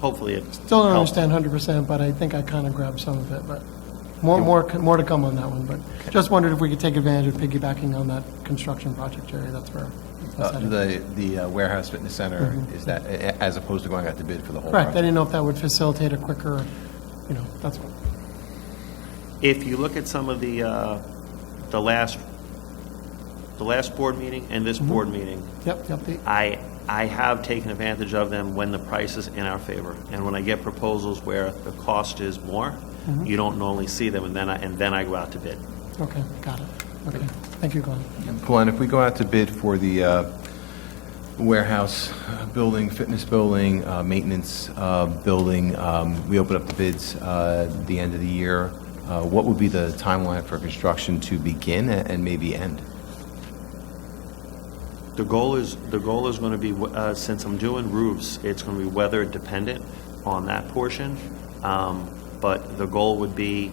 Hopefully it Still don't helps. understand 100%, but I think I kind of grabbed some of it, but more to come on that one. But just wondered if we could take advantage of piggybacking on that construction project, Jerry. That's where that's headed. The warehouse fitness center, Mhm. is that, as opposed to going out to bid for the whole Correct. I project? didn't know if that would facilitate a quicker, that's what. If you look at some of the last board meeting and this board meeting, Yep. I have taken advantage of them when the price is in our favor. And when I get proposals where the cost is more, Mhm. you don't normally see them, and then I go out to bid. Okay, got it. Okay, thank you, Glenn. Glenn, if we go out to bid for the warehouse building, fitness building, maintenance building, we open up the bids at the end of the year, what would be the timeline for construction to begin and maybe end? The goal is going to be, since I'm doing roofs, it's going to be weather dependent on that portion. But the goal would be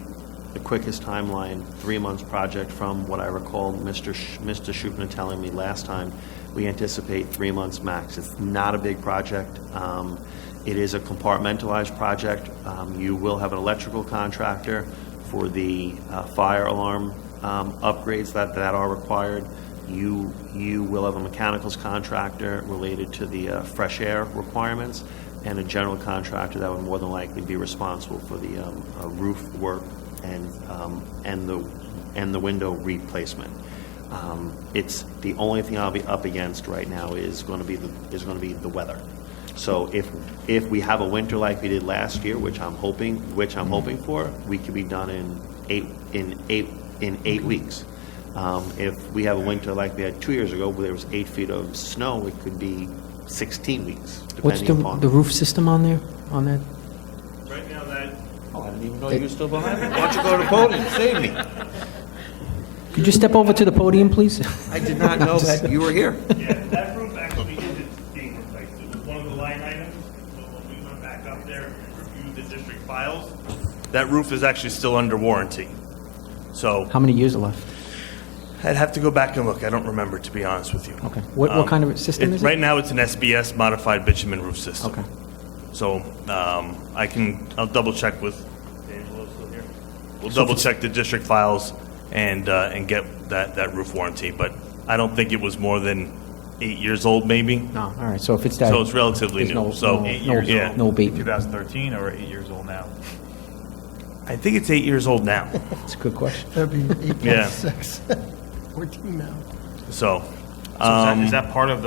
the quickest timeline, 3 months project from what I recall Mr. Schupner telling me last time. We anticipate 3 months max. It's not a big project. It is a compartmentalized project. You will have an electrical contractor for the fire alarm upgrades that are required. You will have a mechanicals contractor related to the fresh air requirements, and a general contractor that would more than likely be responsible for the roof work and the window replacement. It's the only thing I'll be up against right now is going to be the weather. So if we have a winter like we did last year, which I'm hoping for, we could be done in eight weeks. If we have a winter like we had 2 years ago, where there was 8 feet of snow, it could be 16 weeks, What's depending upon. the roof system on there, on that? Right now, I didn't even know you were still behind me. Why don't you go to the podium and save me? Could you step over to the podium, please? I did not know that you were here. Yeah, that roof actually isn't being replaced. It was one of the line items, so when we went back up there and reviewed the district files, that roof is actually still under warranty. So How many years are left? I'd have to go back and look. I don't remember, to be honest with you. Okay. What kind of system is it? Right now, it's an SBS modified bitumen roof system. Okay. So I'll double check with Angelo still here. We'll So if double it's- check the district files and get that roof warranty. But I don't think it was more than 8 years old, maybe. No, all right, so if it's that. So it's relatively there's new. no- So no- 8 years yeah. old. No abatement. 2013 or 8 years old now? I think it's 8 years old now. That's a good question. That'd be 8 Yeah. plus 6, 14 now. So, So is that part of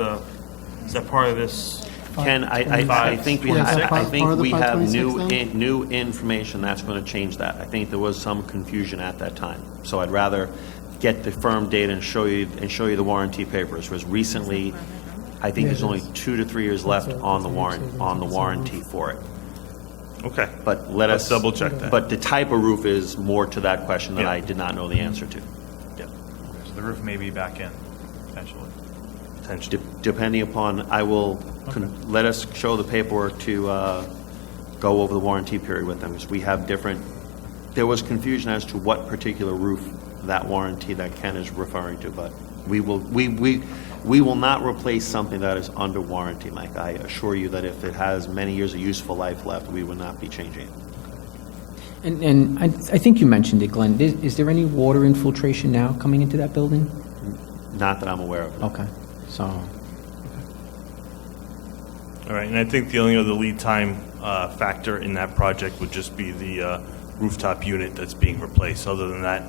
this Ken, I think we Yeah, is that have, part- I think part of the we have 526 then? new information that's going to change that. I think there was some confusion at that time. So I'd rather get the firm date and show you the warranty papers, whereas recently, I think there's only 2 to 3 years left on the warranty for it. Okay. But Let's double check that. But the type of roof is more to that question that I did not know the answer to. Yeah. So the roof may be back in, potentially. Depending upon, I will, let us show the paperwork to go over the warranty period with them, because we have different, there was confusion as to what particular roof that warranty that Ken is referring to, but we will not replace something that is under warranty, Mike. I assure you that if it has many years of useful life left, we will not be changing it. And I think you mentioned it, Glenn. Is there any water infiltration now coming into that building? Not that I'm aware of. Okay, so. All right, and I think the only other lead time factor in that project would just be the rooftop unit that's being replaced. Other than that,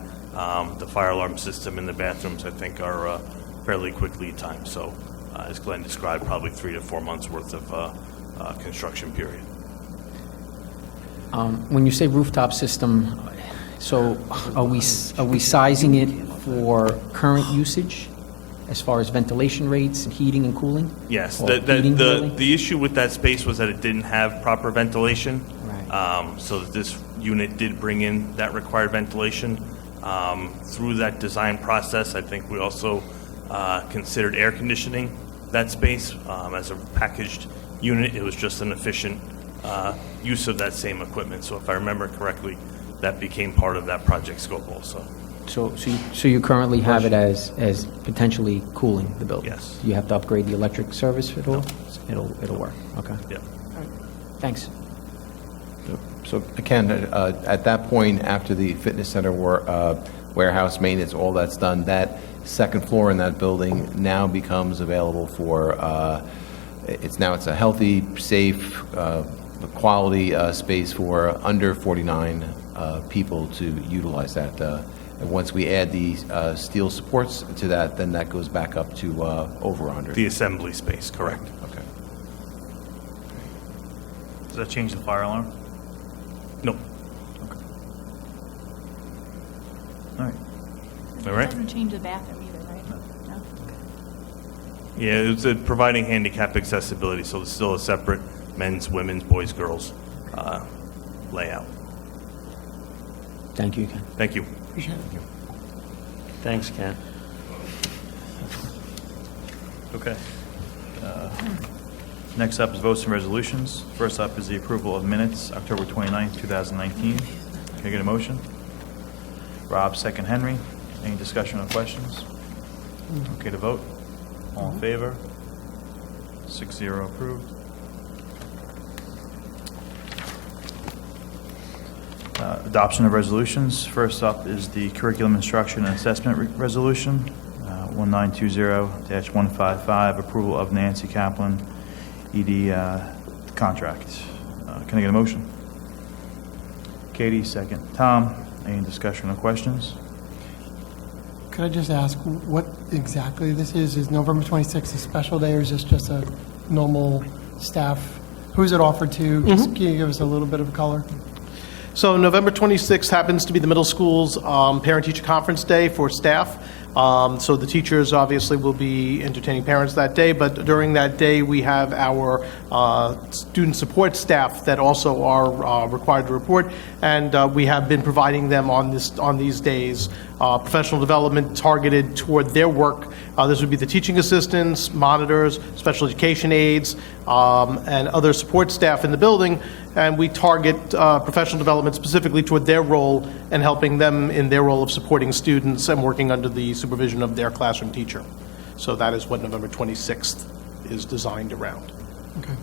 the fire alarm system in the bathrooms, I think, are fairly quick lead time. So, as Glenn described, probably 3 to 4 months worth of construction period. When you say rooftop system, so are we sizing it for current usage as far as ventilation rates, heating and cooling? Yes, Or heating, really? the issue with that space was that it didn't have proper ventilation. Right. So this unit did bring in that required ventilation. Through that design process, I think we also considered air conditioning that space as a packaged unit. It was just an efficient use of that same equipment. So if I remember correctly, that became part of that project scope also. So you currently have it as potentially cooling the building? Yes. Do you have to upgrade the electric service at all? It'll work, okay. Yeah. Thanks. So Ken, at that point, after the fitness center warehouse maintenance, all that's done, that second floor in that building now becomes available for, it's a healthy, safe, quality space for under 49 people to utilize that. And once we add the steel supports to that, then that goes back up to over 100. The assembly space, correct. Okay. Does that change the fire alarm? No. Okay. All right. All right. It doesn't change the bathroom either, right? No. Yeah, it's providing handicap accessibility, so there's still a separate men's, women's, boys, girls layout. Thank you, Ken. Thank you. Appreciate it. Thanks, Ken. Okay. Next up is votes and resolutions. First up is the approval of minutes, October 29th, 2019. Can I get a motion? Rob, second Henry. Any discussion or questions? Okay to vote? All in favor? 6-0 approved. Adoption of resolutions. First up is the curriculum instruction and assessment resolution, 1920-155, approval of Nancy Kaplan, ED contract. Can I get a motion? Katie, second. Tom, any discussion or questions? Could I just ask what exactly this is? Is November 26th a special day, or is this just a normal staff? Who's it offered to? Just can you give us a little bit of color? So November 26th happens to be the middle school's parent-teacher conference day for staff. So the teachers obviously will be entertaining parents that day, but during that day, we have our student support staff that also are required to report, and we have been providing them on these days professional development targeted toward their work. This would be the teaching assistants, monitors, special education aides, and other support staff in the building, and we target professional development specifically toward their role and helping them in their role of supporting students and working under the supervision of their classroom teacher. So that is what November 26th is designed around. Okay.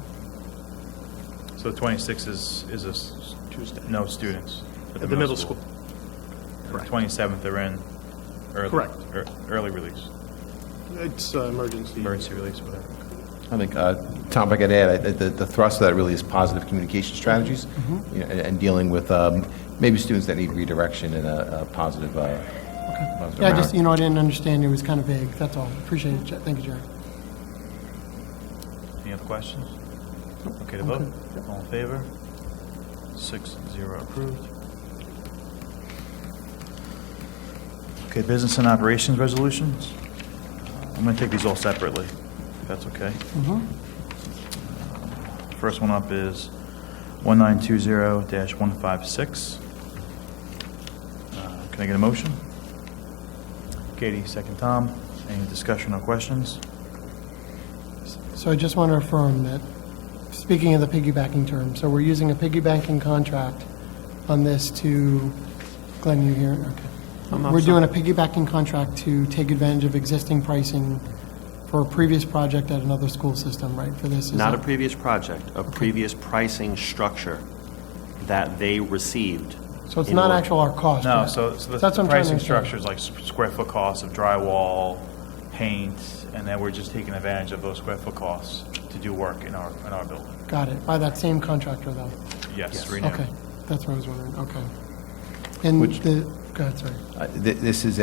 So the 26th is a Tuesday. No students At the middle school. Correct. 27th, they're in early. Correct. Early release. It's emergency. Emergency release, whatever. I think, Tom, if I could add, the thrust of that really is positive communication strategies, you know, and dealing with maybe students that need redirection in a positive positive Yeah, I manner. just, I didn't understand. It was kind of vague. That's all. Appreciate it. Thank you, Jerry. Any other questions? Okay to vote? All in favor? 6-0 approved. Okay, business and operations resolutions. I'm going to take these all separately, if that's okay. First one up is 1920-156. Can I get a motion? Katie, second Tom. Any discussion or questions? So I just want to affirm that, speaking of the piggybacking term, so we're using a piggybacking contract on this to, Glenn, you here? Okay. We're doing a piggybacking contract to take advantage of existing pricing for a previous project at another school system, right, for this? Not a previous project, a previous pricing structure that they received. So it's not actual our cost, No, right? so the That's what I'm trying to pricing understand. structure is like square foot cost of drywall, paint, and then we're just taking advantage of those square foot costs to do work in our building. Got it, by that same contractor, though? Yes, renewed. Okay, that's what I was wondering, okay. And go ahead, sorry. This is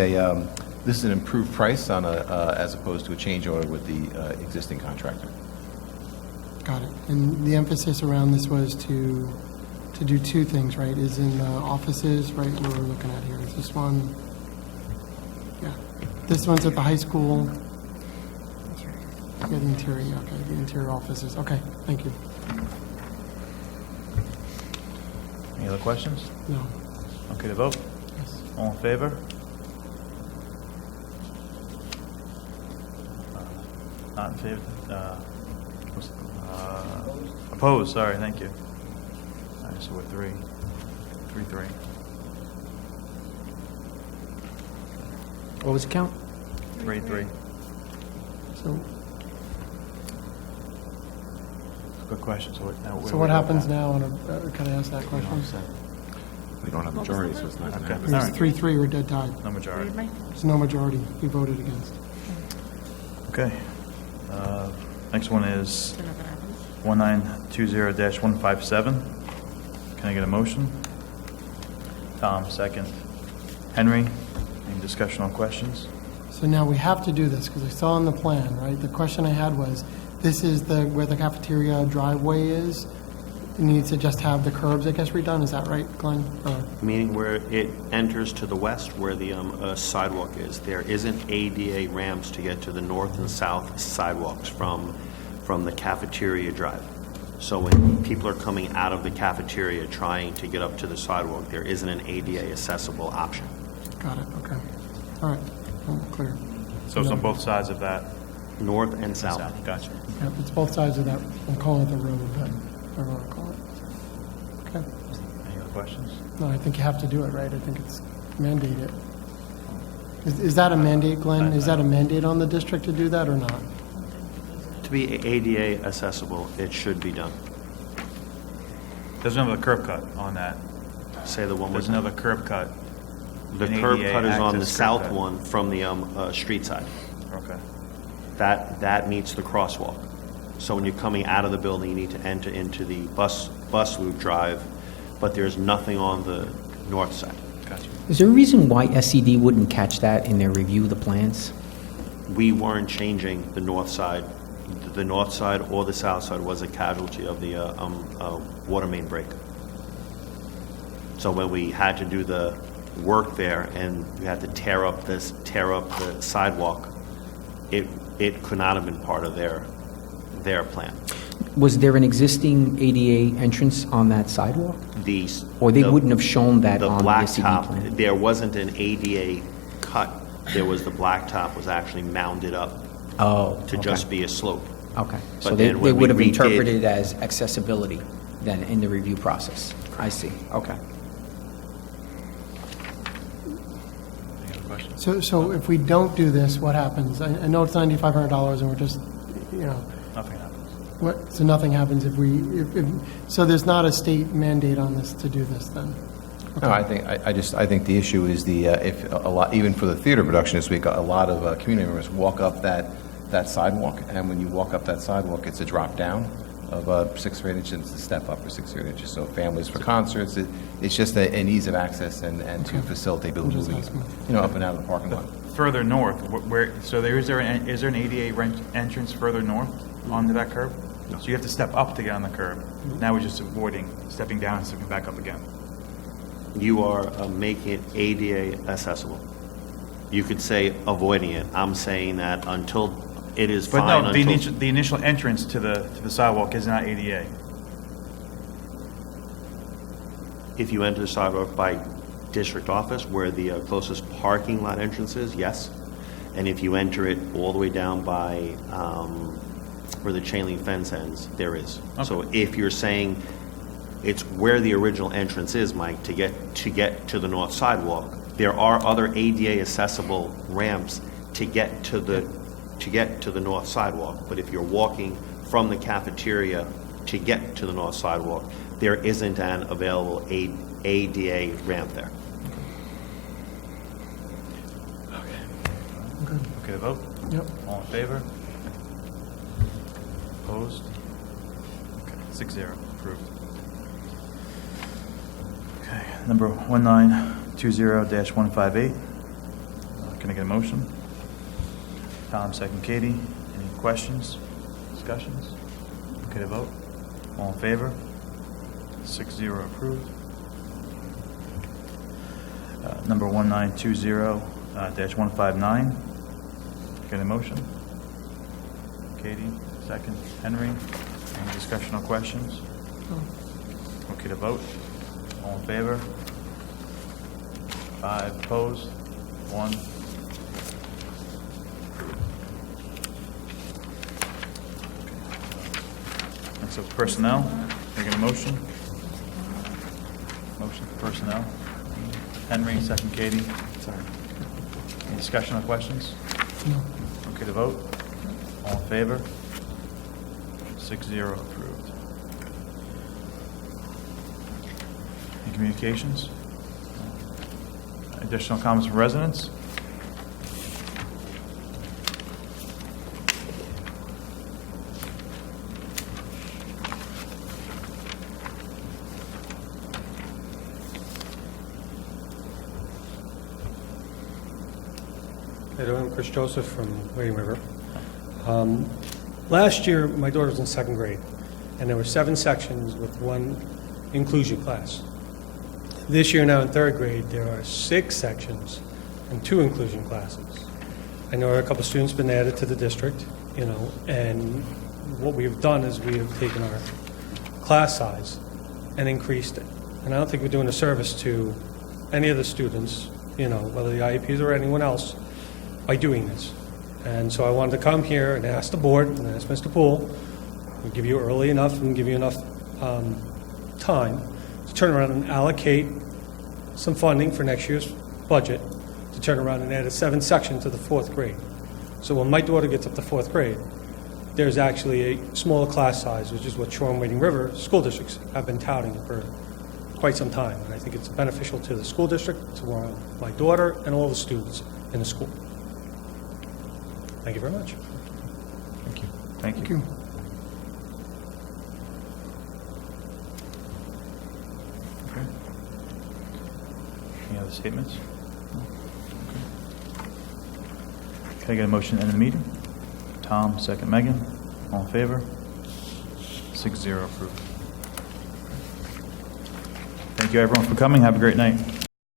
an improved price on as opposed to a change order with the existing contractor. Got it. And the emphasis around this was to do two things, right? Is in the offices, right, where we're looking at here. Is this one? Yeah. This one's at the high school. Yeah, the interior, okay, the interior offices. Okay, thank you. Any other questions? No. Okay to vote? Yes. All in favor? Not in favor? Opposed, sorry, thank you. All right, so we're 3-3. What was the count? 3-3. So, Good question, so what now? so what happens now? Can I ask that question? We don't have majority, so it's not going to happen. All It's right. 3-3, we're dead tied. No majority. There's no majority. We voted against. Okay. Next one is 1920-157. Can I get a motion? Tom, second. Henry, any discussion on questions? So now we have to do this, because I saw in the plan, right? The question I had was, this is where the cafeteria driveway is. It needs to just have the curbs, I guess, redone. Is that right, Glenn? Meaning where it enters to the west, where the sidewalk is. There isn't ADA ramps to get to the north and south sidewalks from the cafeteria drive. So when people are coming out of the cafeteria trying to get up to the sidewalk, there isn't an ADA accessible option. Got it, okay. All right, clear. So it's on both sides of that? North and south. Gotcha. Yeah, it's both sides of that. I'm calling it the road, but I don't want to call it. Okay. Any other questions? No, I think you have to do it, right? I think it's mandated. Is that a mandate, Glenn? Is that a mandate on the district to do that or not? To be ADA accessible, it should be done. There's another curb cut on that. Say the one more There's time. another curb cut. The an curb ADA cut is on the access curb south cut. one from the street side. Okay. That meets the crosswalk. So when you're coming out of the building, you need to enter into the bus loop drive, but there's nothing on the north side. Gotcha. Is there a reason why SED wouldn't catch that in their review of the plans? We weren't changing the north side. The north side or the south side was a casualty of the water main break. So when we had to do the work there and we had to tear up the sidewalk, it could not have been part of their plan. Was there an existing ADA entrance on that sidewalk? Or they the- wouldn't have shown that the on the SED blacktop, plan? there wasn't an ADA cut. There was the blacktop was actually mounded up Oh, to just be a slope. Okay, But so they then when we would have redid- interpreted it as accessibility then in the review process? I see, okay. Any other questions? So if we don't do this, what happens? I know it's $9,500 and we're just, Nothing happens. so nothing happens if so there's not a state mandate on this to do this then? No, I think the issue is if a lot, even for the theater production this week, a lot of community members walk up that sidewalk, and when you walk up that sidewalk, it's a drop down of 6 or 8 inches, it's a step up of 6 or 8 inches. So families for concerts, it's just an ease of access and to facilitate people moving, up and out of the parking lot. Further north, is there an ADA entrance further north onto that curb? So you have to step up to get on the curb. Now we're just avoiding stepping down and stepping back up again. You are making it ADA accessible. You could say avoiding it. I'm saying that until it is But fine no, until... the initial entrance to the sidewalk is not ADA. If you enter the sidewalk by district office, where the closest parking lot entrance is, yes. And if you enter it all the way down by where the chain link fence ends, there is. So if you're saying it's where the original entrance is, Mike, to get to the north sidewalk, there are other ADA accessible ramps to get to the north sidewalk. But if you're walking from the cafeteria to get to the north sidewalk, there isn't an available ADA ramp there. Okay to vote? Yep. All in favor? Opposed? Okay, 6-0, approved. Okay, number 1920-158. Can I get a motion? Tom, second Katie. Any questions, discussions? Okay to vote? All in favor? 6-0, approved. Number 1920-159. Get a motion? Katie, second. Henry, any discussion or questions? Okay to vote? All in favor? 5 opposed, 1. Next up, personnel. Can I get a motion? Motion for personnel. Henry, second Katie. Sorry. Any discussion or questions? No. Okay to vote? All in favor? 6-0, approved. Any communications? Additional comments from residents? I'm Chris Joseph from Wading River. Last year, my daughter was in 2nd grade, and there were 7 sections with 1 inclusion class. This year, now in 3rd grade, there are 6 sections and 2 inclusion classes. I know a couple of students been added to the district, and what we have done is we have taken our class size and increased it. And I don't think we're doing a service to any of the students, whether the IEPs or anyone else, by doing this. And so I wanted to come here and ask the board, and ask Mr. Poole, we'll give you early enough and give you enough time to turn around and allocate some funding for next year's budget to turn around and add a 7th section to the 4th grade. So when my daughter gets up to 4th grade, there's actually a smaller class size, which is what Shoreham-Wading River school districts have been touting for quite some time. And I think it's beneficial to the school district, to my daughter, and all the students in the school. Thank you very much. Thank you. Thank you. Okay. Any other statements? No? Okay. Can I get a motion to end the meeting? Tom, second Megan. All in favor? 6-0, approved. Thank you, everyone, for coming. Have a great night.